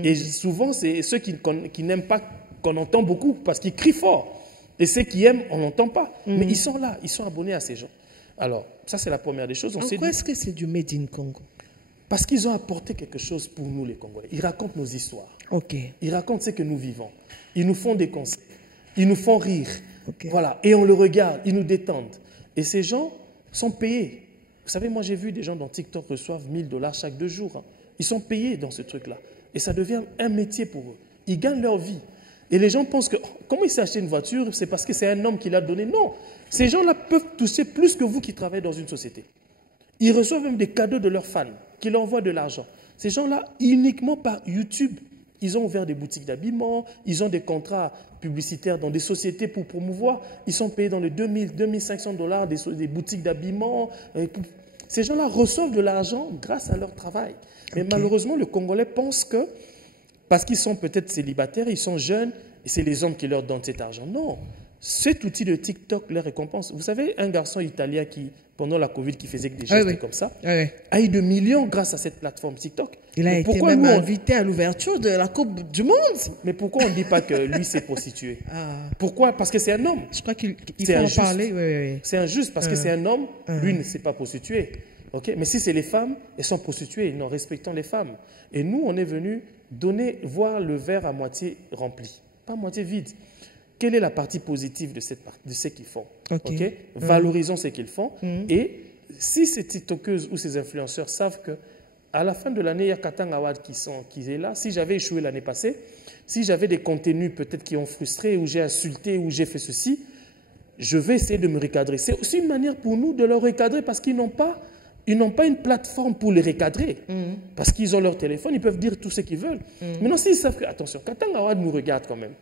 Et souvent, c'est ceux qui n'aiment pas qu'on entend beaucoup parce qu'ils crient fort. Et ceux qui aiment, on n'entend pas. Mais ils sont là, ils sont abonnés à ces gens. Alors, ça, c'est la première des choses. Pourquoi est-ce que c'est du Made in Congo? Parce qu'ils ont apporté quelque chose pour nous, les Congolais. Ils racontent nos histoires. Ils racontent ce que nous vivons. Ils nous font des conseils. Ils nous font rire. Voilà. Et on le regarde. Ils nous détendent. Et ces gens sont payés. Vous savez, moi, j'ai vu des gens dans TikTok reçoivent $1000 chaque 2 jours. Hein. Ils sont payés dans ce truc-là. Et ça devient un métier pour eux. Ils gagnent leur vie. Et les gens pensent que, comment il s'est acheté une voiture? C'est parce que c'est un homme qui l'a donné. Non. Ces gens-là peuvent toucher plus que vous qui travaillez dans une société. Ils reçoivent même des cadeaux de leurs fans qui leur envoient de l'argent. Ces gens-là, uniquement par YouTube, ils ont ouvert des boutiques d'habillement, ils ont des contrats publicitaires dans des sociétés pour promouvoir. Ils sont payés dans les $2 500 des boutiques d'habillement. Ces gens-là reçoivent de l'argent grâce à leur travail. Mais malheureusement, le Congolais pense que, parce qu'ils sont peut-être célibataires, ils sont jeunes, et c'est les hommes qui leur donnent cet argent. Non. Cet outil de TikTok les récompense. Vous savez, un garçon italien qui, pendant la Covid, qui faisait des gestes comme ça, a eu de millions grâce à cette plateforme TikTok. Il a été même invité à l'ouverture de la Coupe du Monde. Mais pourquoi on ne dit pas que lui s'est prostitué? Pourquoi? Parce que c'est un homme. Je crois qu'il faut en parler. C'est injuste parce que c'est un homme, lui ne s'est pas prostitué. Mais si c'est les femmes, elles sont prostituées. Non, respectons les femmes. Et nous, on est venus voir le verre à moitié rempli, pas à moitié vide. Quelle est la partie positive de ce qu'ils font? Valorisons ce qu'ils font. Et si ces tiktokeuses ou ces influenceurs savent qu'à la fin de l'année, il y a Katanga Award qui est là. Si j'avais échoué l'année passée, si j'avais des contenus peut-être qui ont frustré, ou j'ai insulté, ou j'ai fait ceci, je vais essayer de me recadrer. C'est aussi une manière pour nous de leur recadrer parce qu'ils n'ont pas une plateforme pour les recadrer. Parce qu'ils ont leur téléphone, ils peuvent dire tout ce qu'ils veulent. Maintenant, s'ils savent que, attention, Katanga Award nous regarde quand même.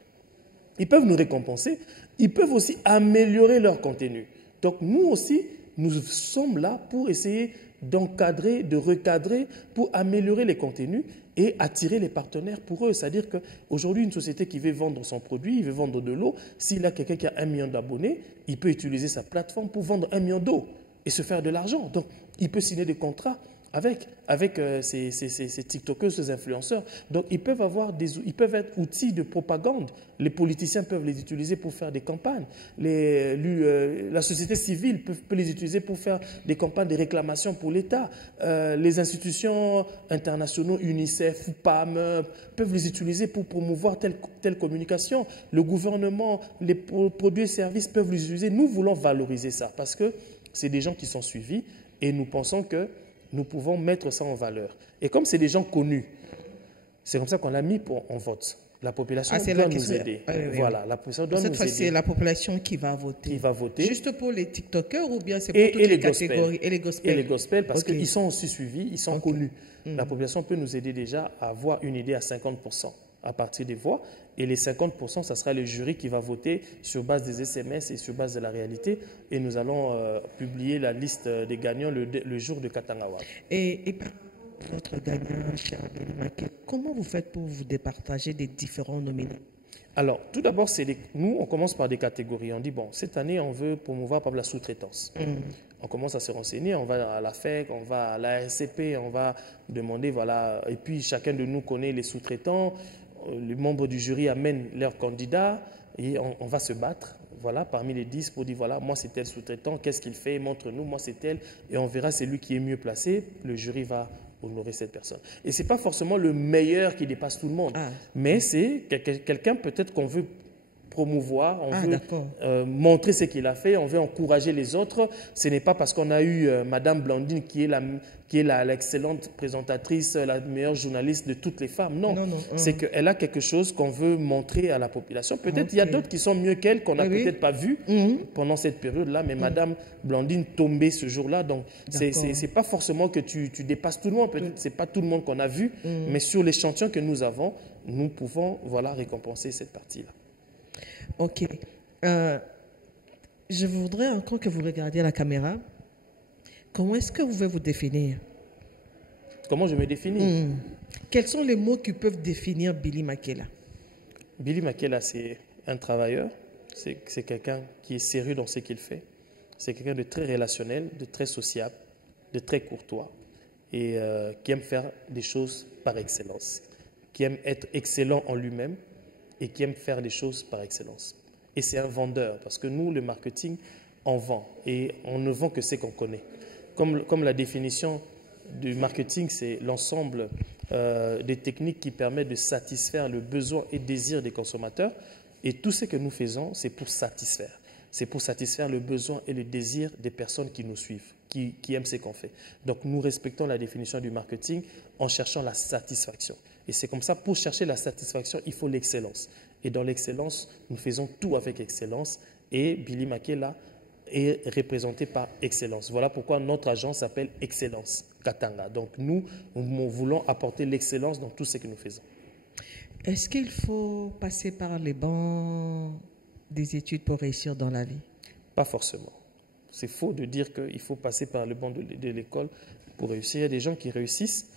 Ils peuvent nous récompenser, ils peuvent aussi améliorer leur contenu. Donc nous aussi, nous sommes là pour essayer d'encadrer, de recadrer, pour améliorer les contenus et attirer les partenaires pour eux. C'est-à-dire qu'aujourd'hui, une société qui veut vendre son produit, il veut vendre de l'eau, s'il a quelqu'un qui a 1 million d'abonnés, il peut utiliser sa plateforme pour vendre 1 million d'eau et se faire de l'argent. Donc, il peut signer des contrats avec ces tiktokers, ces influenceurs. Donc, ils peuvent être outils de propagande. Les politiciens peuvent les utiliser pour faire des campagnes. La société civile peut les utiliser pour faire des campagnes de réclamation pour l'État. Les institutions internationales, UNICEF, PAM, peuvent les utiliser pour promouvoir telle communication. Le gouvernement, les produits et services peuvent les utiliser. Nous voulons valoriser ça parce que c'est des gens qui sont suivis et nous pensons que nous pouvons mettre ça en valeur. Et comme c'est des gens connus, c'est comme ça qu'on l'a mis en vote. La population doit nous aider. Voilà, la population doit nous aider. Cette fois, c'est la population qui va voter. Qui va voter. Juste pour les TikTokers ou bien c'est pour toutes les catégories? Et les gospels. Et les gospels, parce qu'ils sont aussi suivis, ils sont connus. La population peut nous aider déjà à avoir une idée à 50% à partir des voix. Et les 50%, ça sera le jury qui va voter sur base des SMS et sur base de la réalité. Et nous allons publier la liste des gagnants le jour de Katanga Award. Et votre gagnant, cher Béni Maké, comment vous faites pour vous départager des différents nominés? Alors, tout d'abord, nous, on commence par des catégories. On dit, bon, cette année, on veut promouvoir par la sous-traitance. On commence à se renseigner, on va à la FEC, on va à la RCP, on va demander, voilà. Et puis, chacun de nous connaît les sous-traitants. Les membres du jury amènent leurs candidats et on va se battre. Voilà, parmi les 10 pour dire, voilà, moi c'est tel sous-traitant, qu'est-ce qu'il fait, montre-nous, moi c'est tel. Et on verra celui qui est mieux placé, le jury va honorer cette personne. Et ce n'est pas forcément le meilleur qui dépasse tout le monde, mais c'est quelqu'un peut-être qu'on veut promouvoir, on veut montrer ce qu'il a fait, on veut encourager les autres. Ce n'est pas parce qu'on a eu Madame Blandine qui est l'excellente présentatrice, la meilleure journaliste de toutes les femmes. Non, c'est qu'elle a quelque chose qu'on veut montrer à la population. Peut-être il y a d'autres qui sont mieux qu'elle, qu'on n'a peut-être pas vu pendant cette période-là, mais Madame Blandine tombait ce jour-là. Donc, c'est pas forcément que tu dépasses tout le monde. Peut-être c'est pas tout le monde qu'on a vu, mais sur l'échantillon que nous avons, nous pouvons récompenser cette partie-là. Ok. Je voudrais encore que vous regardiez la caméra. Comment est-ce que vous pouvez vous définir? Comment je me définis? Quels sont les mots qui peuvent définir Billy Makela? Billy Makela, c'est un travailleur. C'est quelqu'un qui est sérieux dans ce qu'il fait. C'est quelqu'un de très relationnel, de très sociable, de très courtois et qui aime faire des choses par excellence, qui aime être excellent en lui-même et qui aime faire les choses par excellence. Et c'est un vendeur, parce que nous, le marketing, on vend. Et on ne vend que ce qu'on connaît. Comme la définition du marketing, c'est l'ensemble des techniques qui permettent de satisfaire le besoin et le désir des consommateurs. Et tout ce que nous faisons, c'est pour satisfaire. C'est pour satisfaire le besoin et le désir des personnes qui nous suivent, qui aiment ce qu'on fait. Donc, nous respectons la définition du marketing en cherchant la satisfaction. Et c'est comme ça, pour chercher la satisfaction, il faut l'excellence. Et dans l'excellence, nous faisons tout avec excellence. Et Billy Makela est représenté par excellence. Voilà pourquoi notre agence s'appelle Excellence Katanga. Donc nous voulons apporter l'excellence dans tout ce que nous faisons. Est-ce qu'il faut passer par les bancs des études pour réussir dans la vie? Pas forcément. C'est faux de dire qu'il faut passer par le banc de l'école pour réussir. Il y a des gens qui réussissent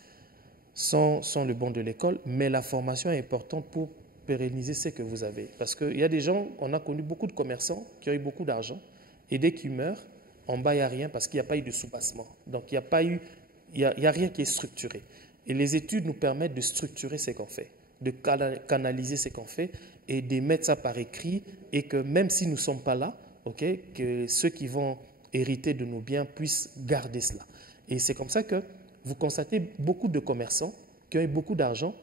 sans le banc de l'école, mais la formation est importante pour pérenniser ce que vous avez. Parce qu'il y a des gens, on a connu beaucoup de commerçants qui ont eu beaucoup d'argent, et dès qu'ils meurent, en bas, il n'y a rien parce qu'il n'y a pas eu de soubassement. Donc, il n'y a rien qui est structuré. Et les études nous permettent de structurer ce qu'on fait, de canaliser ce qu'on fait et de mettre ça par écrit, et que même si nous ne sommes pas là, que ceux qui vont hériter de nos biens puissent garder cela. Et c'est comme ça que vous constatez beaucoup de commerçants qui ont eu beaucoup d'argent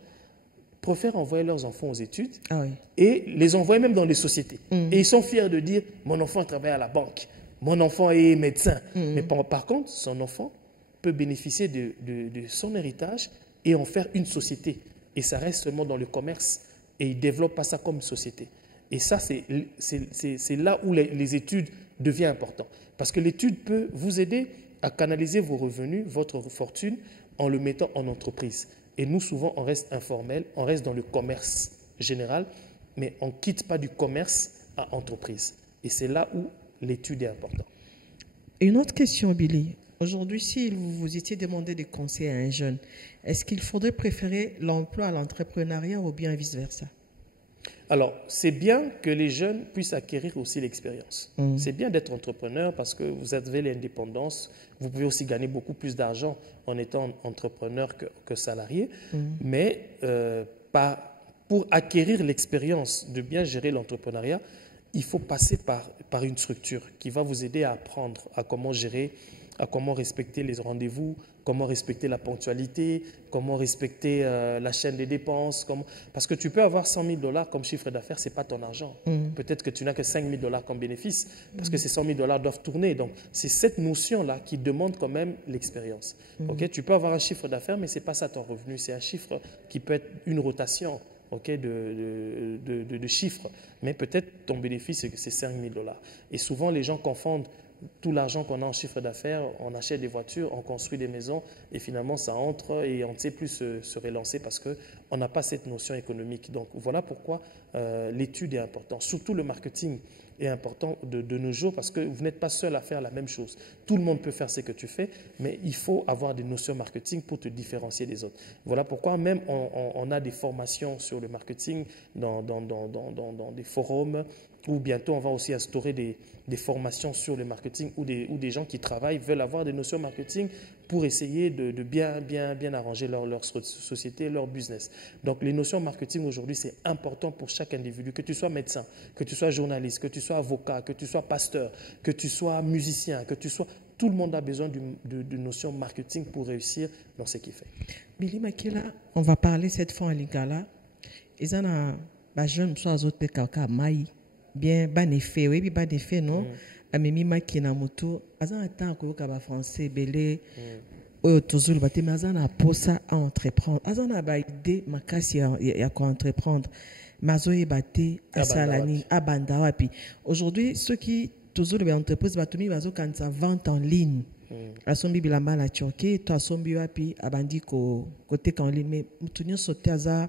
préfèrent envoyer leurs enfants aux études et les envoyer même dans les sociétés. Et ils sont fiers de dire « mon enfant travaille à la banque, mon enfant est médecin ». Mais par contre, son enfant peut bénéficier de son héritage et en faire une société. Et ça reste seulement dans le commerce et il ne développe pas ça comme une société. Et ça, c'est là où les études deviennent importantes. Parce que l'étude peut vous aider à canaliser vos revenus, votre fortune, en le mettant en entreprise. Et nous, souvent, on reste informel, on reste dans le commerce général, mais on ne quitte pas du commerce à entreprise. Et c'est là où l'étude est importante. Une autre question, Billy. Aujourd'hui, si vous vous étiez demandé des conseils à un jeune, est-ce qu'il faudrait préférer l'emploi à l'entrepreneuriat ou bien vice-versa? Alors, c'est bien que les jeunes puissent acquérir aussi l'expérience. C'est bien d'être entrepreneur parce que vous avez l'indépendance. Vous pouvez aussi gagner beaucoup plus d'argent en étant entrepreneur que salarié. Mais pour acquérir l'expérience de bien gérer l'entrepreneuriat, il faut passer par une structure qui va vous aider à apprendre à comment gérer à comment respecter les rendez-vous, comment respecter la ponctualité, comment respecter la chaîne des dépenses. Parce que tu peux avoir 100 000 $ comme chiffre d'affaires, ce n'est pas ton argent. Peut-être que tu n'as que 5 000 $ comme bénéfice, parce que ces 100 000 $ doivent tourner. Donc, c'est cette notion-là qui demande quand même l'expérience. Ok, tu peux avoir un chiffre d'affaires, mais ce n'est pas ça ton revenu. C'est un chiffre qui peut être une rotation. Okay, de chiffres, mais peut-être ton bénéfice c'est 5 000 $. Et souvent les gens confondent tout l'argent qu'on a en chiffre d'affaires, on achète des voitures, on construit des maisons et finalement ça entre et on ne sait plus se relancer parce qu'on n'a pas cette notion économique. Donc voilà pourquoi l'étude est importante, surtout le marketing est important de nos jours parce que vous n'êtes pas seul à faire la même chose. Tout le monde peut faire ce que tu fais, mais il faut avoir des notions marketing pour te différencier des autres. Voilà pourquoi même on a des formations sur le marketing dans des forums ou bientôt on va aussi instaurer des formations sur le marketing où des gens qui travaillent veulent avoir des notions marketing pour essayer de bien arranger leur société, leur business. Donc les notions marketing aujourd'hui, c'est important pour chaque individu, que tu sois médecin, que tu sois journaliste, que tu sois avocat, que tu sois pasteur, que tu sois musicien, que tu sois... Tout le monde a besoin de notions marketing pour réussir dans ce qu'il fait. Billy Makela, on va parler cette fois en lingala. Ils ont un jeune soit autres kaka mai bien ban effet, oui, ban effet non. Amemi makina moto, azan attend ko ka ba français belé. Oyo toujours baté mais azan a posa à entreprendre. Azan a ba idée makasi ya ko entreprendre. Mazo e baté asalani abanda wapi. Aujourd'hui ceux qui toujours les entreprises batumi bazo quand ça vente en ligne. Asombi bilamba na Turquie, to asombi wapi abandi ko côté en ligne mais mutunyo sauter aza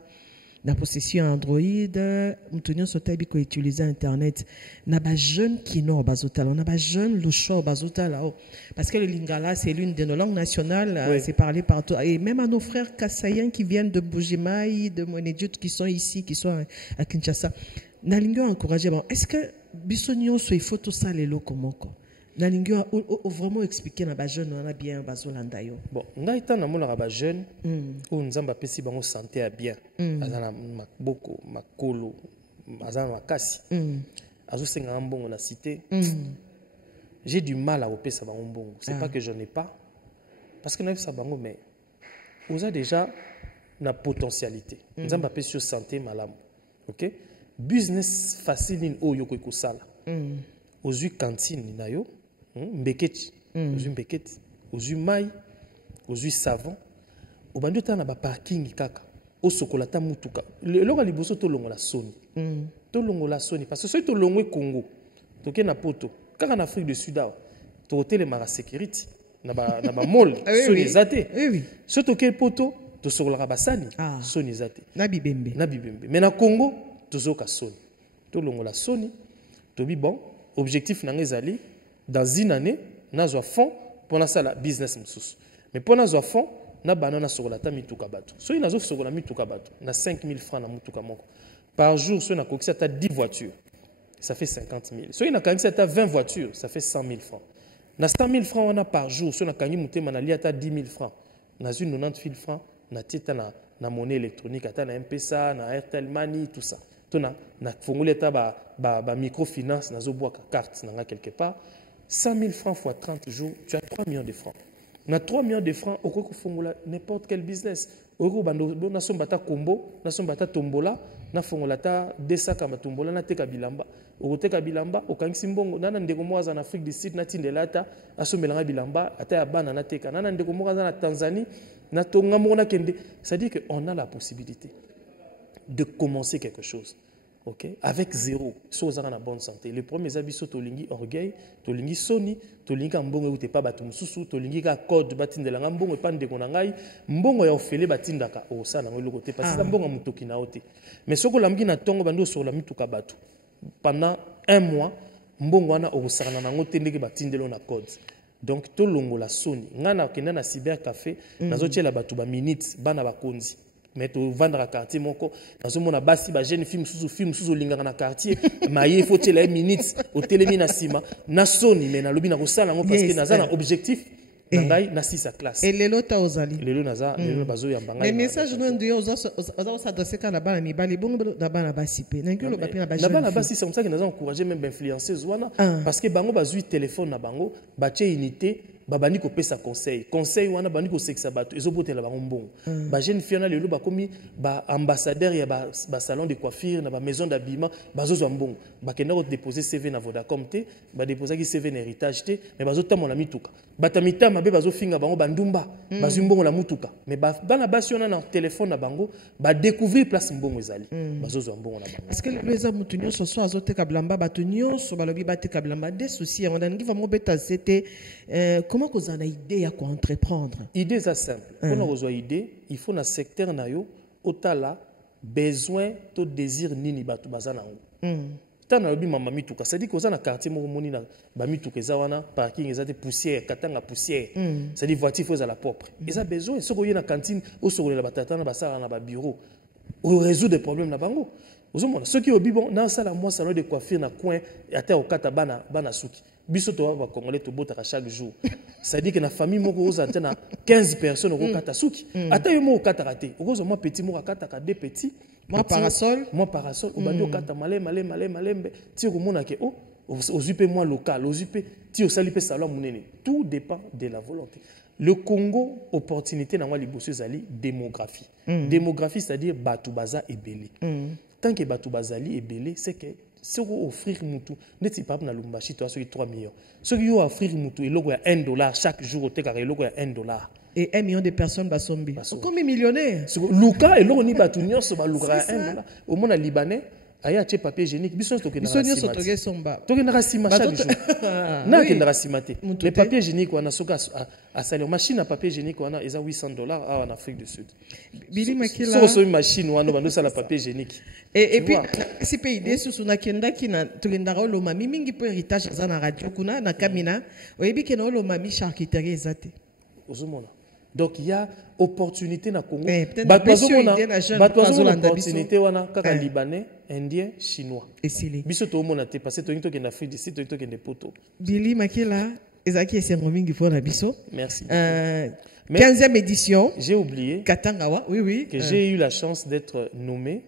na possession Android, mutunyo sauter bi ko utiliser internet. Na ba jeune kino bazotala, na ba jeune lusho bazotala parce que le lingala c'est l'une de nos langues nationales, oui. C'est parlé partout et même à nos frères kassaïens qui viennent de Bujimaï, de Monedjut qui sont ici, qui sont à Kinshasa. Na lingo encourager bon, est-ce que bisonyo so il faut tout ça les locaux comment na lingo vraiment expliquer na ba jeune on a bien bazolanda yo bon ngai tana mona ba jeune ou nzamba pesi bango santé a bien azana makboko makolo azana makasi azo senga mbongo na cité j'ai du mal à opesa bango mbongo c'est pas que je n'ai pas parce que na ça bango mais vous avez déjà na potentialité nzamba pesi santé malamu OK business facile in oyo ko ikosala ozui cantine na yo mbeketi ozui mbeketi ozui mai ozui savon obandi ta na ba parking kaka osokola ta mutuka lelo liboso to longola soni to longola soni parce que so to longwe Congo toke na poto kaka na Afrique du Sud to hotel mara sécurité na ba mall soni zate oui so toke poto to sokola ba sani soni zate na bibembe mais na Congo tozoka soni to longola soni to bi bon objectif na ngezali dans une année nazwa fond pour ça la business msusu mais pour nazwa fond na banana sokola ta mituka bato so inazo sokola mituka bato na 5 000 francs na mutuka moko par jour so na kokisa ta 10 voitures ça fait 50 000 so ina kangisa ta 20 voitures ça fait 100 000 francs na 100 000 francs on a par jour so na kangi mutema na lia ta 10 000 francs na 90 000 francs na tita na monnaie électronique ata na M-Pesa na Airtel Money tout ça tona na fongoli ta ba microfinance nazo boaka carte nanga quelque part 100 000 francs fois 30 jours tu as 3 millions de francs na 3 millions de francs okoko fongola n'importe quel business oko bando na sombata kombo na sombata tombola na fongola ta desaka matombola na teka bilamba okoteka bilamba okangisi mbongo nana ndeko moza na Afrique du Sud na tindelata asomelanga bilamba ata ya bana na teka nana ndeko moza na Tanzanie na tonga mona kende ça dit que on a la possibilité de commencer quelque chose. Okay? Avec zéro, si vous avez une bonne santé. Le premier abisso, tolingi orgueil, tolingi soni, tolingi mbongo ou te pas batum susu, tolingi ka code batin de la mbongo et pas de konangai, mbongo ya ofele batindaka o ça na le côté parce que mbongo mutoki na ote. Mais soko lamgi na tongo bando sur la mituka batu. Pendant un mois, mbongo wana o sarana na ngote ndeke batindelo na code. Donc tolongo la soni, ngana kenda na cyber café, nazo tiela batu ba minutes bana bakonzi. Mais tu vendre à quartier moko dans mon basi ba jeune film sous lingana na quartier maye faut te la minutes au télémina sima na soni mais na lobi na kosala ngo parce que naza na objectif ngai na 6 à classe et lelo ta ozali lelo naza lelo bazo ya mbanga les messages non de oza s'adresser kana bana mibali bongo na bana basi pe na ngelo bapi na ba jeune na bana basi c'est comme ça que naza encourager même influencer zwana parce que bango bazui téléphone na bango ba tie unité babandi kopesa conseil wana bandi kosekisa bato ezobotela bango mbongo jeune fille na lelo bakomi ambassadeur ya salon de coiffure na maison d'habillement bazozwa mbongo bakenda ko déposer CV na Vodacom te déposer CV na héritage te mais bazotamona mituka batamita mabe bazofinga bango bandumba bazwi mbongo la mutuka mais bana basi wana na téléphone na bango découvrir place mbongo ezali bazozwa mbongo na bango. Est-ce que les hommes mutunyo so so azoteka blamba batunyo so balobi bateka blamba des soucis on a ngi va mobeta c'était comment que vous en avez idée à quoi entreprendre? Idée c'est simple. Pour nous avoir idée, il faut dans secteur na yo otala besoin to désir nini batu bazana ngo. Tana lobi mama mituka, c'est-à-dire que na quartier mo moni na ba mituka ezawana parking ezate poussière, katanga poussière. C'est-à-dire voiture faut la propre. Ils a besoin ce ko na cantine au solo la batata na basara na ba bureau. On résout des problèmes na bango. Ceux qui ont bon dans ça moi salon de coiffure na coin ata okata bana suki. Biso to ba congolais to bota chaque jour. C'est-à-dire que na famille moko ozante na 15 personnes au kata suki. Ata yo mo okata raté. Okozo moi petit mo kata ka deux petits. Moi parasol au bandi okata malembe ti komona ke ozupe moi local ozupe ti osali pe salon munene. Tout dépend de la volonté. Le Congo, opportunité dans la démographie. Démographie, c'est-à-dire Batoubaza et Belé. Tant que Batoubaza est Belé, c'est que si on offrir Moutou, n'est-ce pas na Lumbashi, tu as 3 millions. Si on offrir Moutou, il y a $1 chaque jour, il y a $1. Et 1 million de personnes basombi. Combien millionnaires? Luka et l'on y batunyo, ça va $1. Au monde libanais, aya che papier hygiénique biso to ke na somba to ke na rasima chaque jour na ke na rasimate le papier hygiénique wana soka a sali machine à papier hygiénique wana eza $800 en Afrique du Sud. Bili makila so machine wana bando sala papier hygiénique et puis si pays des sous na kenda kina tulenda lo mami mingi po héritage za na radio kuna na kamina oyebi ke na lo mami charcuterie ezate ozomona. Donc il y a opportunité na Congo. Bateau opportunité wana kaka libanais, indien, chinois. Et sili. Biso to mona te parce que to en Afrique du Sud to en poto. Bili makila ezaki esengomingi fo na biso. Merci. 15e édition. J'ai oublié. Katangawa, oui. Que j'ai eu la chance d'être nommé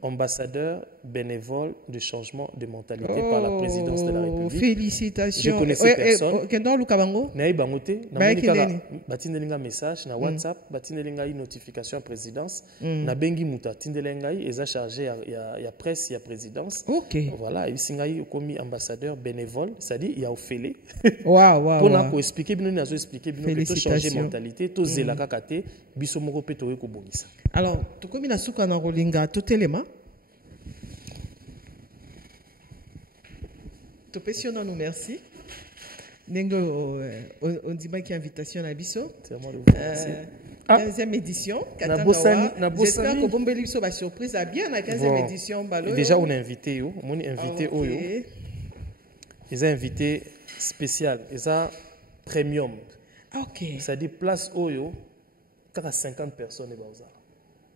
ambassadeur bénévole de changement de mentalité par la présidence de la République. Félicitations. Je connaissais personne. Kendo Lukabango? Naï bangote. Na monika batindelinga message na WhatsApp, batindelinga une notification à présidence. Na bengi muta tindelinga eza chargé ya presse ya présidence. OK. Voilà, et singaï komi ambassadeur bénévole, c'est-à-dire il y a ofélé. Wow. Pour na ko expliquer bino na zo expliquer bino que to changer mentalité, to zela kakate, biso moko pe to ko bongisa. Alors, to komi na suka na rolinga to telema. Topesiona nous merci. Nengo on dit qu'il y a invitation à Bisso. C'est à moi de vous remercier. 15e édition. J'espère que bon beliso va surprise à bien la 15e édition. Déjà on est invité on est invité oyo. Ils ont invité spécial, ils ont premium. OK. Ça dit place oyo 50 personnes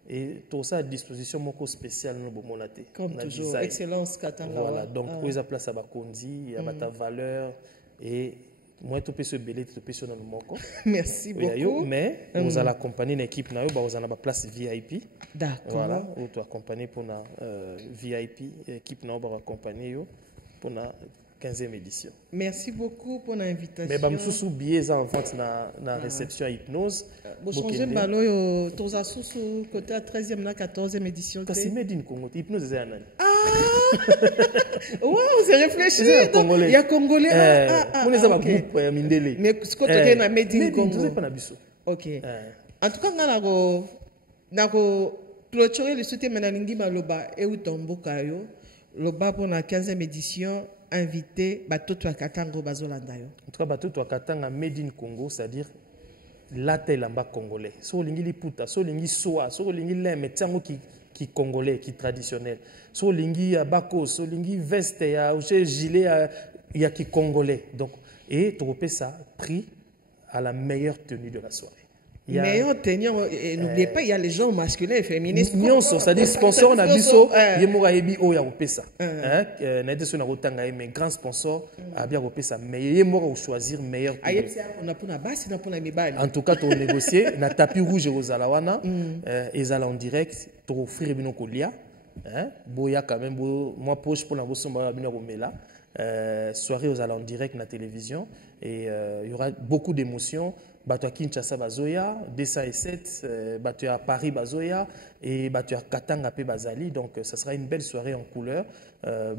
et tout ça à disposition moko spécial no bomonate. Comme toujours, excellence Katanga. Voilà, donc pour les place à Bakondi, il y a ta valeur et moi tu peux se belé, tu peux se dans le moko. Merci beaucoup. Mais vous allez accompagner une équipe na yo, vous allez place VIP. D'accord. Voilà, ou tu accompagner pour na VIP équipe na va accompagner yo pour na 15e édition. Merci beaucoup pour l'invitation. Mais bam sous billet en vente na réception à hypnose. Bon changer balo yo toza sous côté à 13e na 14e édition. Kasi made in Congo, hypnose c'est un wow, c'est réfléchi. Il y a Congolais. On les a pas groupe ya mindele. Mais ce côté na made in Congo. C'est pas na biso. OK. En tout cas na ko clôturer le soutien menalingi maloba e utomboka yo. Loba pour la 15e édition invité batoto akatango bazolanda yo. En tout cas batoto akatanga made in Congo, c'est-à-dire la lamba congolais. So lingi liputa, so lingi soa, so lingi leme tiango qui congolais, qui traditionnel. So lingi abako, so lingi veste ya ou gilet ya qui congolais. Donc et tu ça prix à la meilleure tenue de la soirée. Meilleur tenue, n'oubliez pas, il y a les gens masculins et féminins. C'est-à-dire sponsor na biso, yemora yebi o ya opesa. Na ete so na rotanga mais grand sponsor a bien opesa mais yemora ou choisir meilleur tenue. On a pour na basi na pour na mibali. En tout cas, tu négocier na tapis rouge rozala wana, ezala en direct, tu offrir bino kolia, boya quand même moi poche pour na bosomba bino komela. soirée aux allants direct na télévision et il y aura beaucoup d'émotions. Bato à Kinshasa bazoya, 207, bato à Paris bazoya et bato à Katanga pe bazali. Donc ça sera une belle soirée en couleur.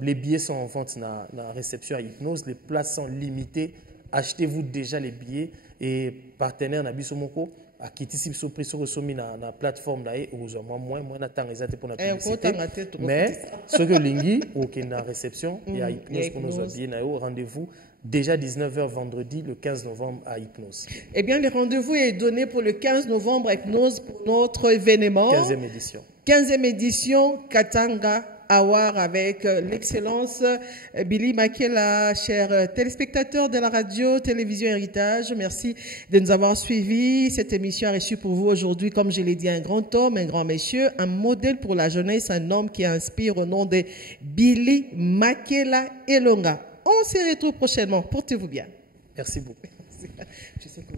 Les billets sont en vente dans la réception à Hypnose. Les places sont limitées. Achetez-vous déjà les billets et partenaire Nabiso Moko à quitter si vous prix sur la plateforme là et aux moins na temps exact pour la publicité. Mais ce que lingi ou qui est dans la réception il y a Hypnose pour nos billets rendez-vous. Déjà 19h vendredi, le 15 novembre à Hypnose. Eh bien, le rendez-vous est donné pour le 15 novembre à Hypnose pour notre événement. 15e édition. 15e édition, Katanga Award avec l'excellence Billy Makela, chers téléspectateurs de la radio, télévision Héritage. Merci de nous avoir suivis. Cette émission a reçu pour vous aujourd'hui, comme je l'ai dit, un grand homme, un grand monsieur, un modèle pour la jeunesse, un homme qui inspire au nom de Billy Makela Elonga. On se retrouve prochainement. Portez-vous bien. Merci beaucoup. Je sais que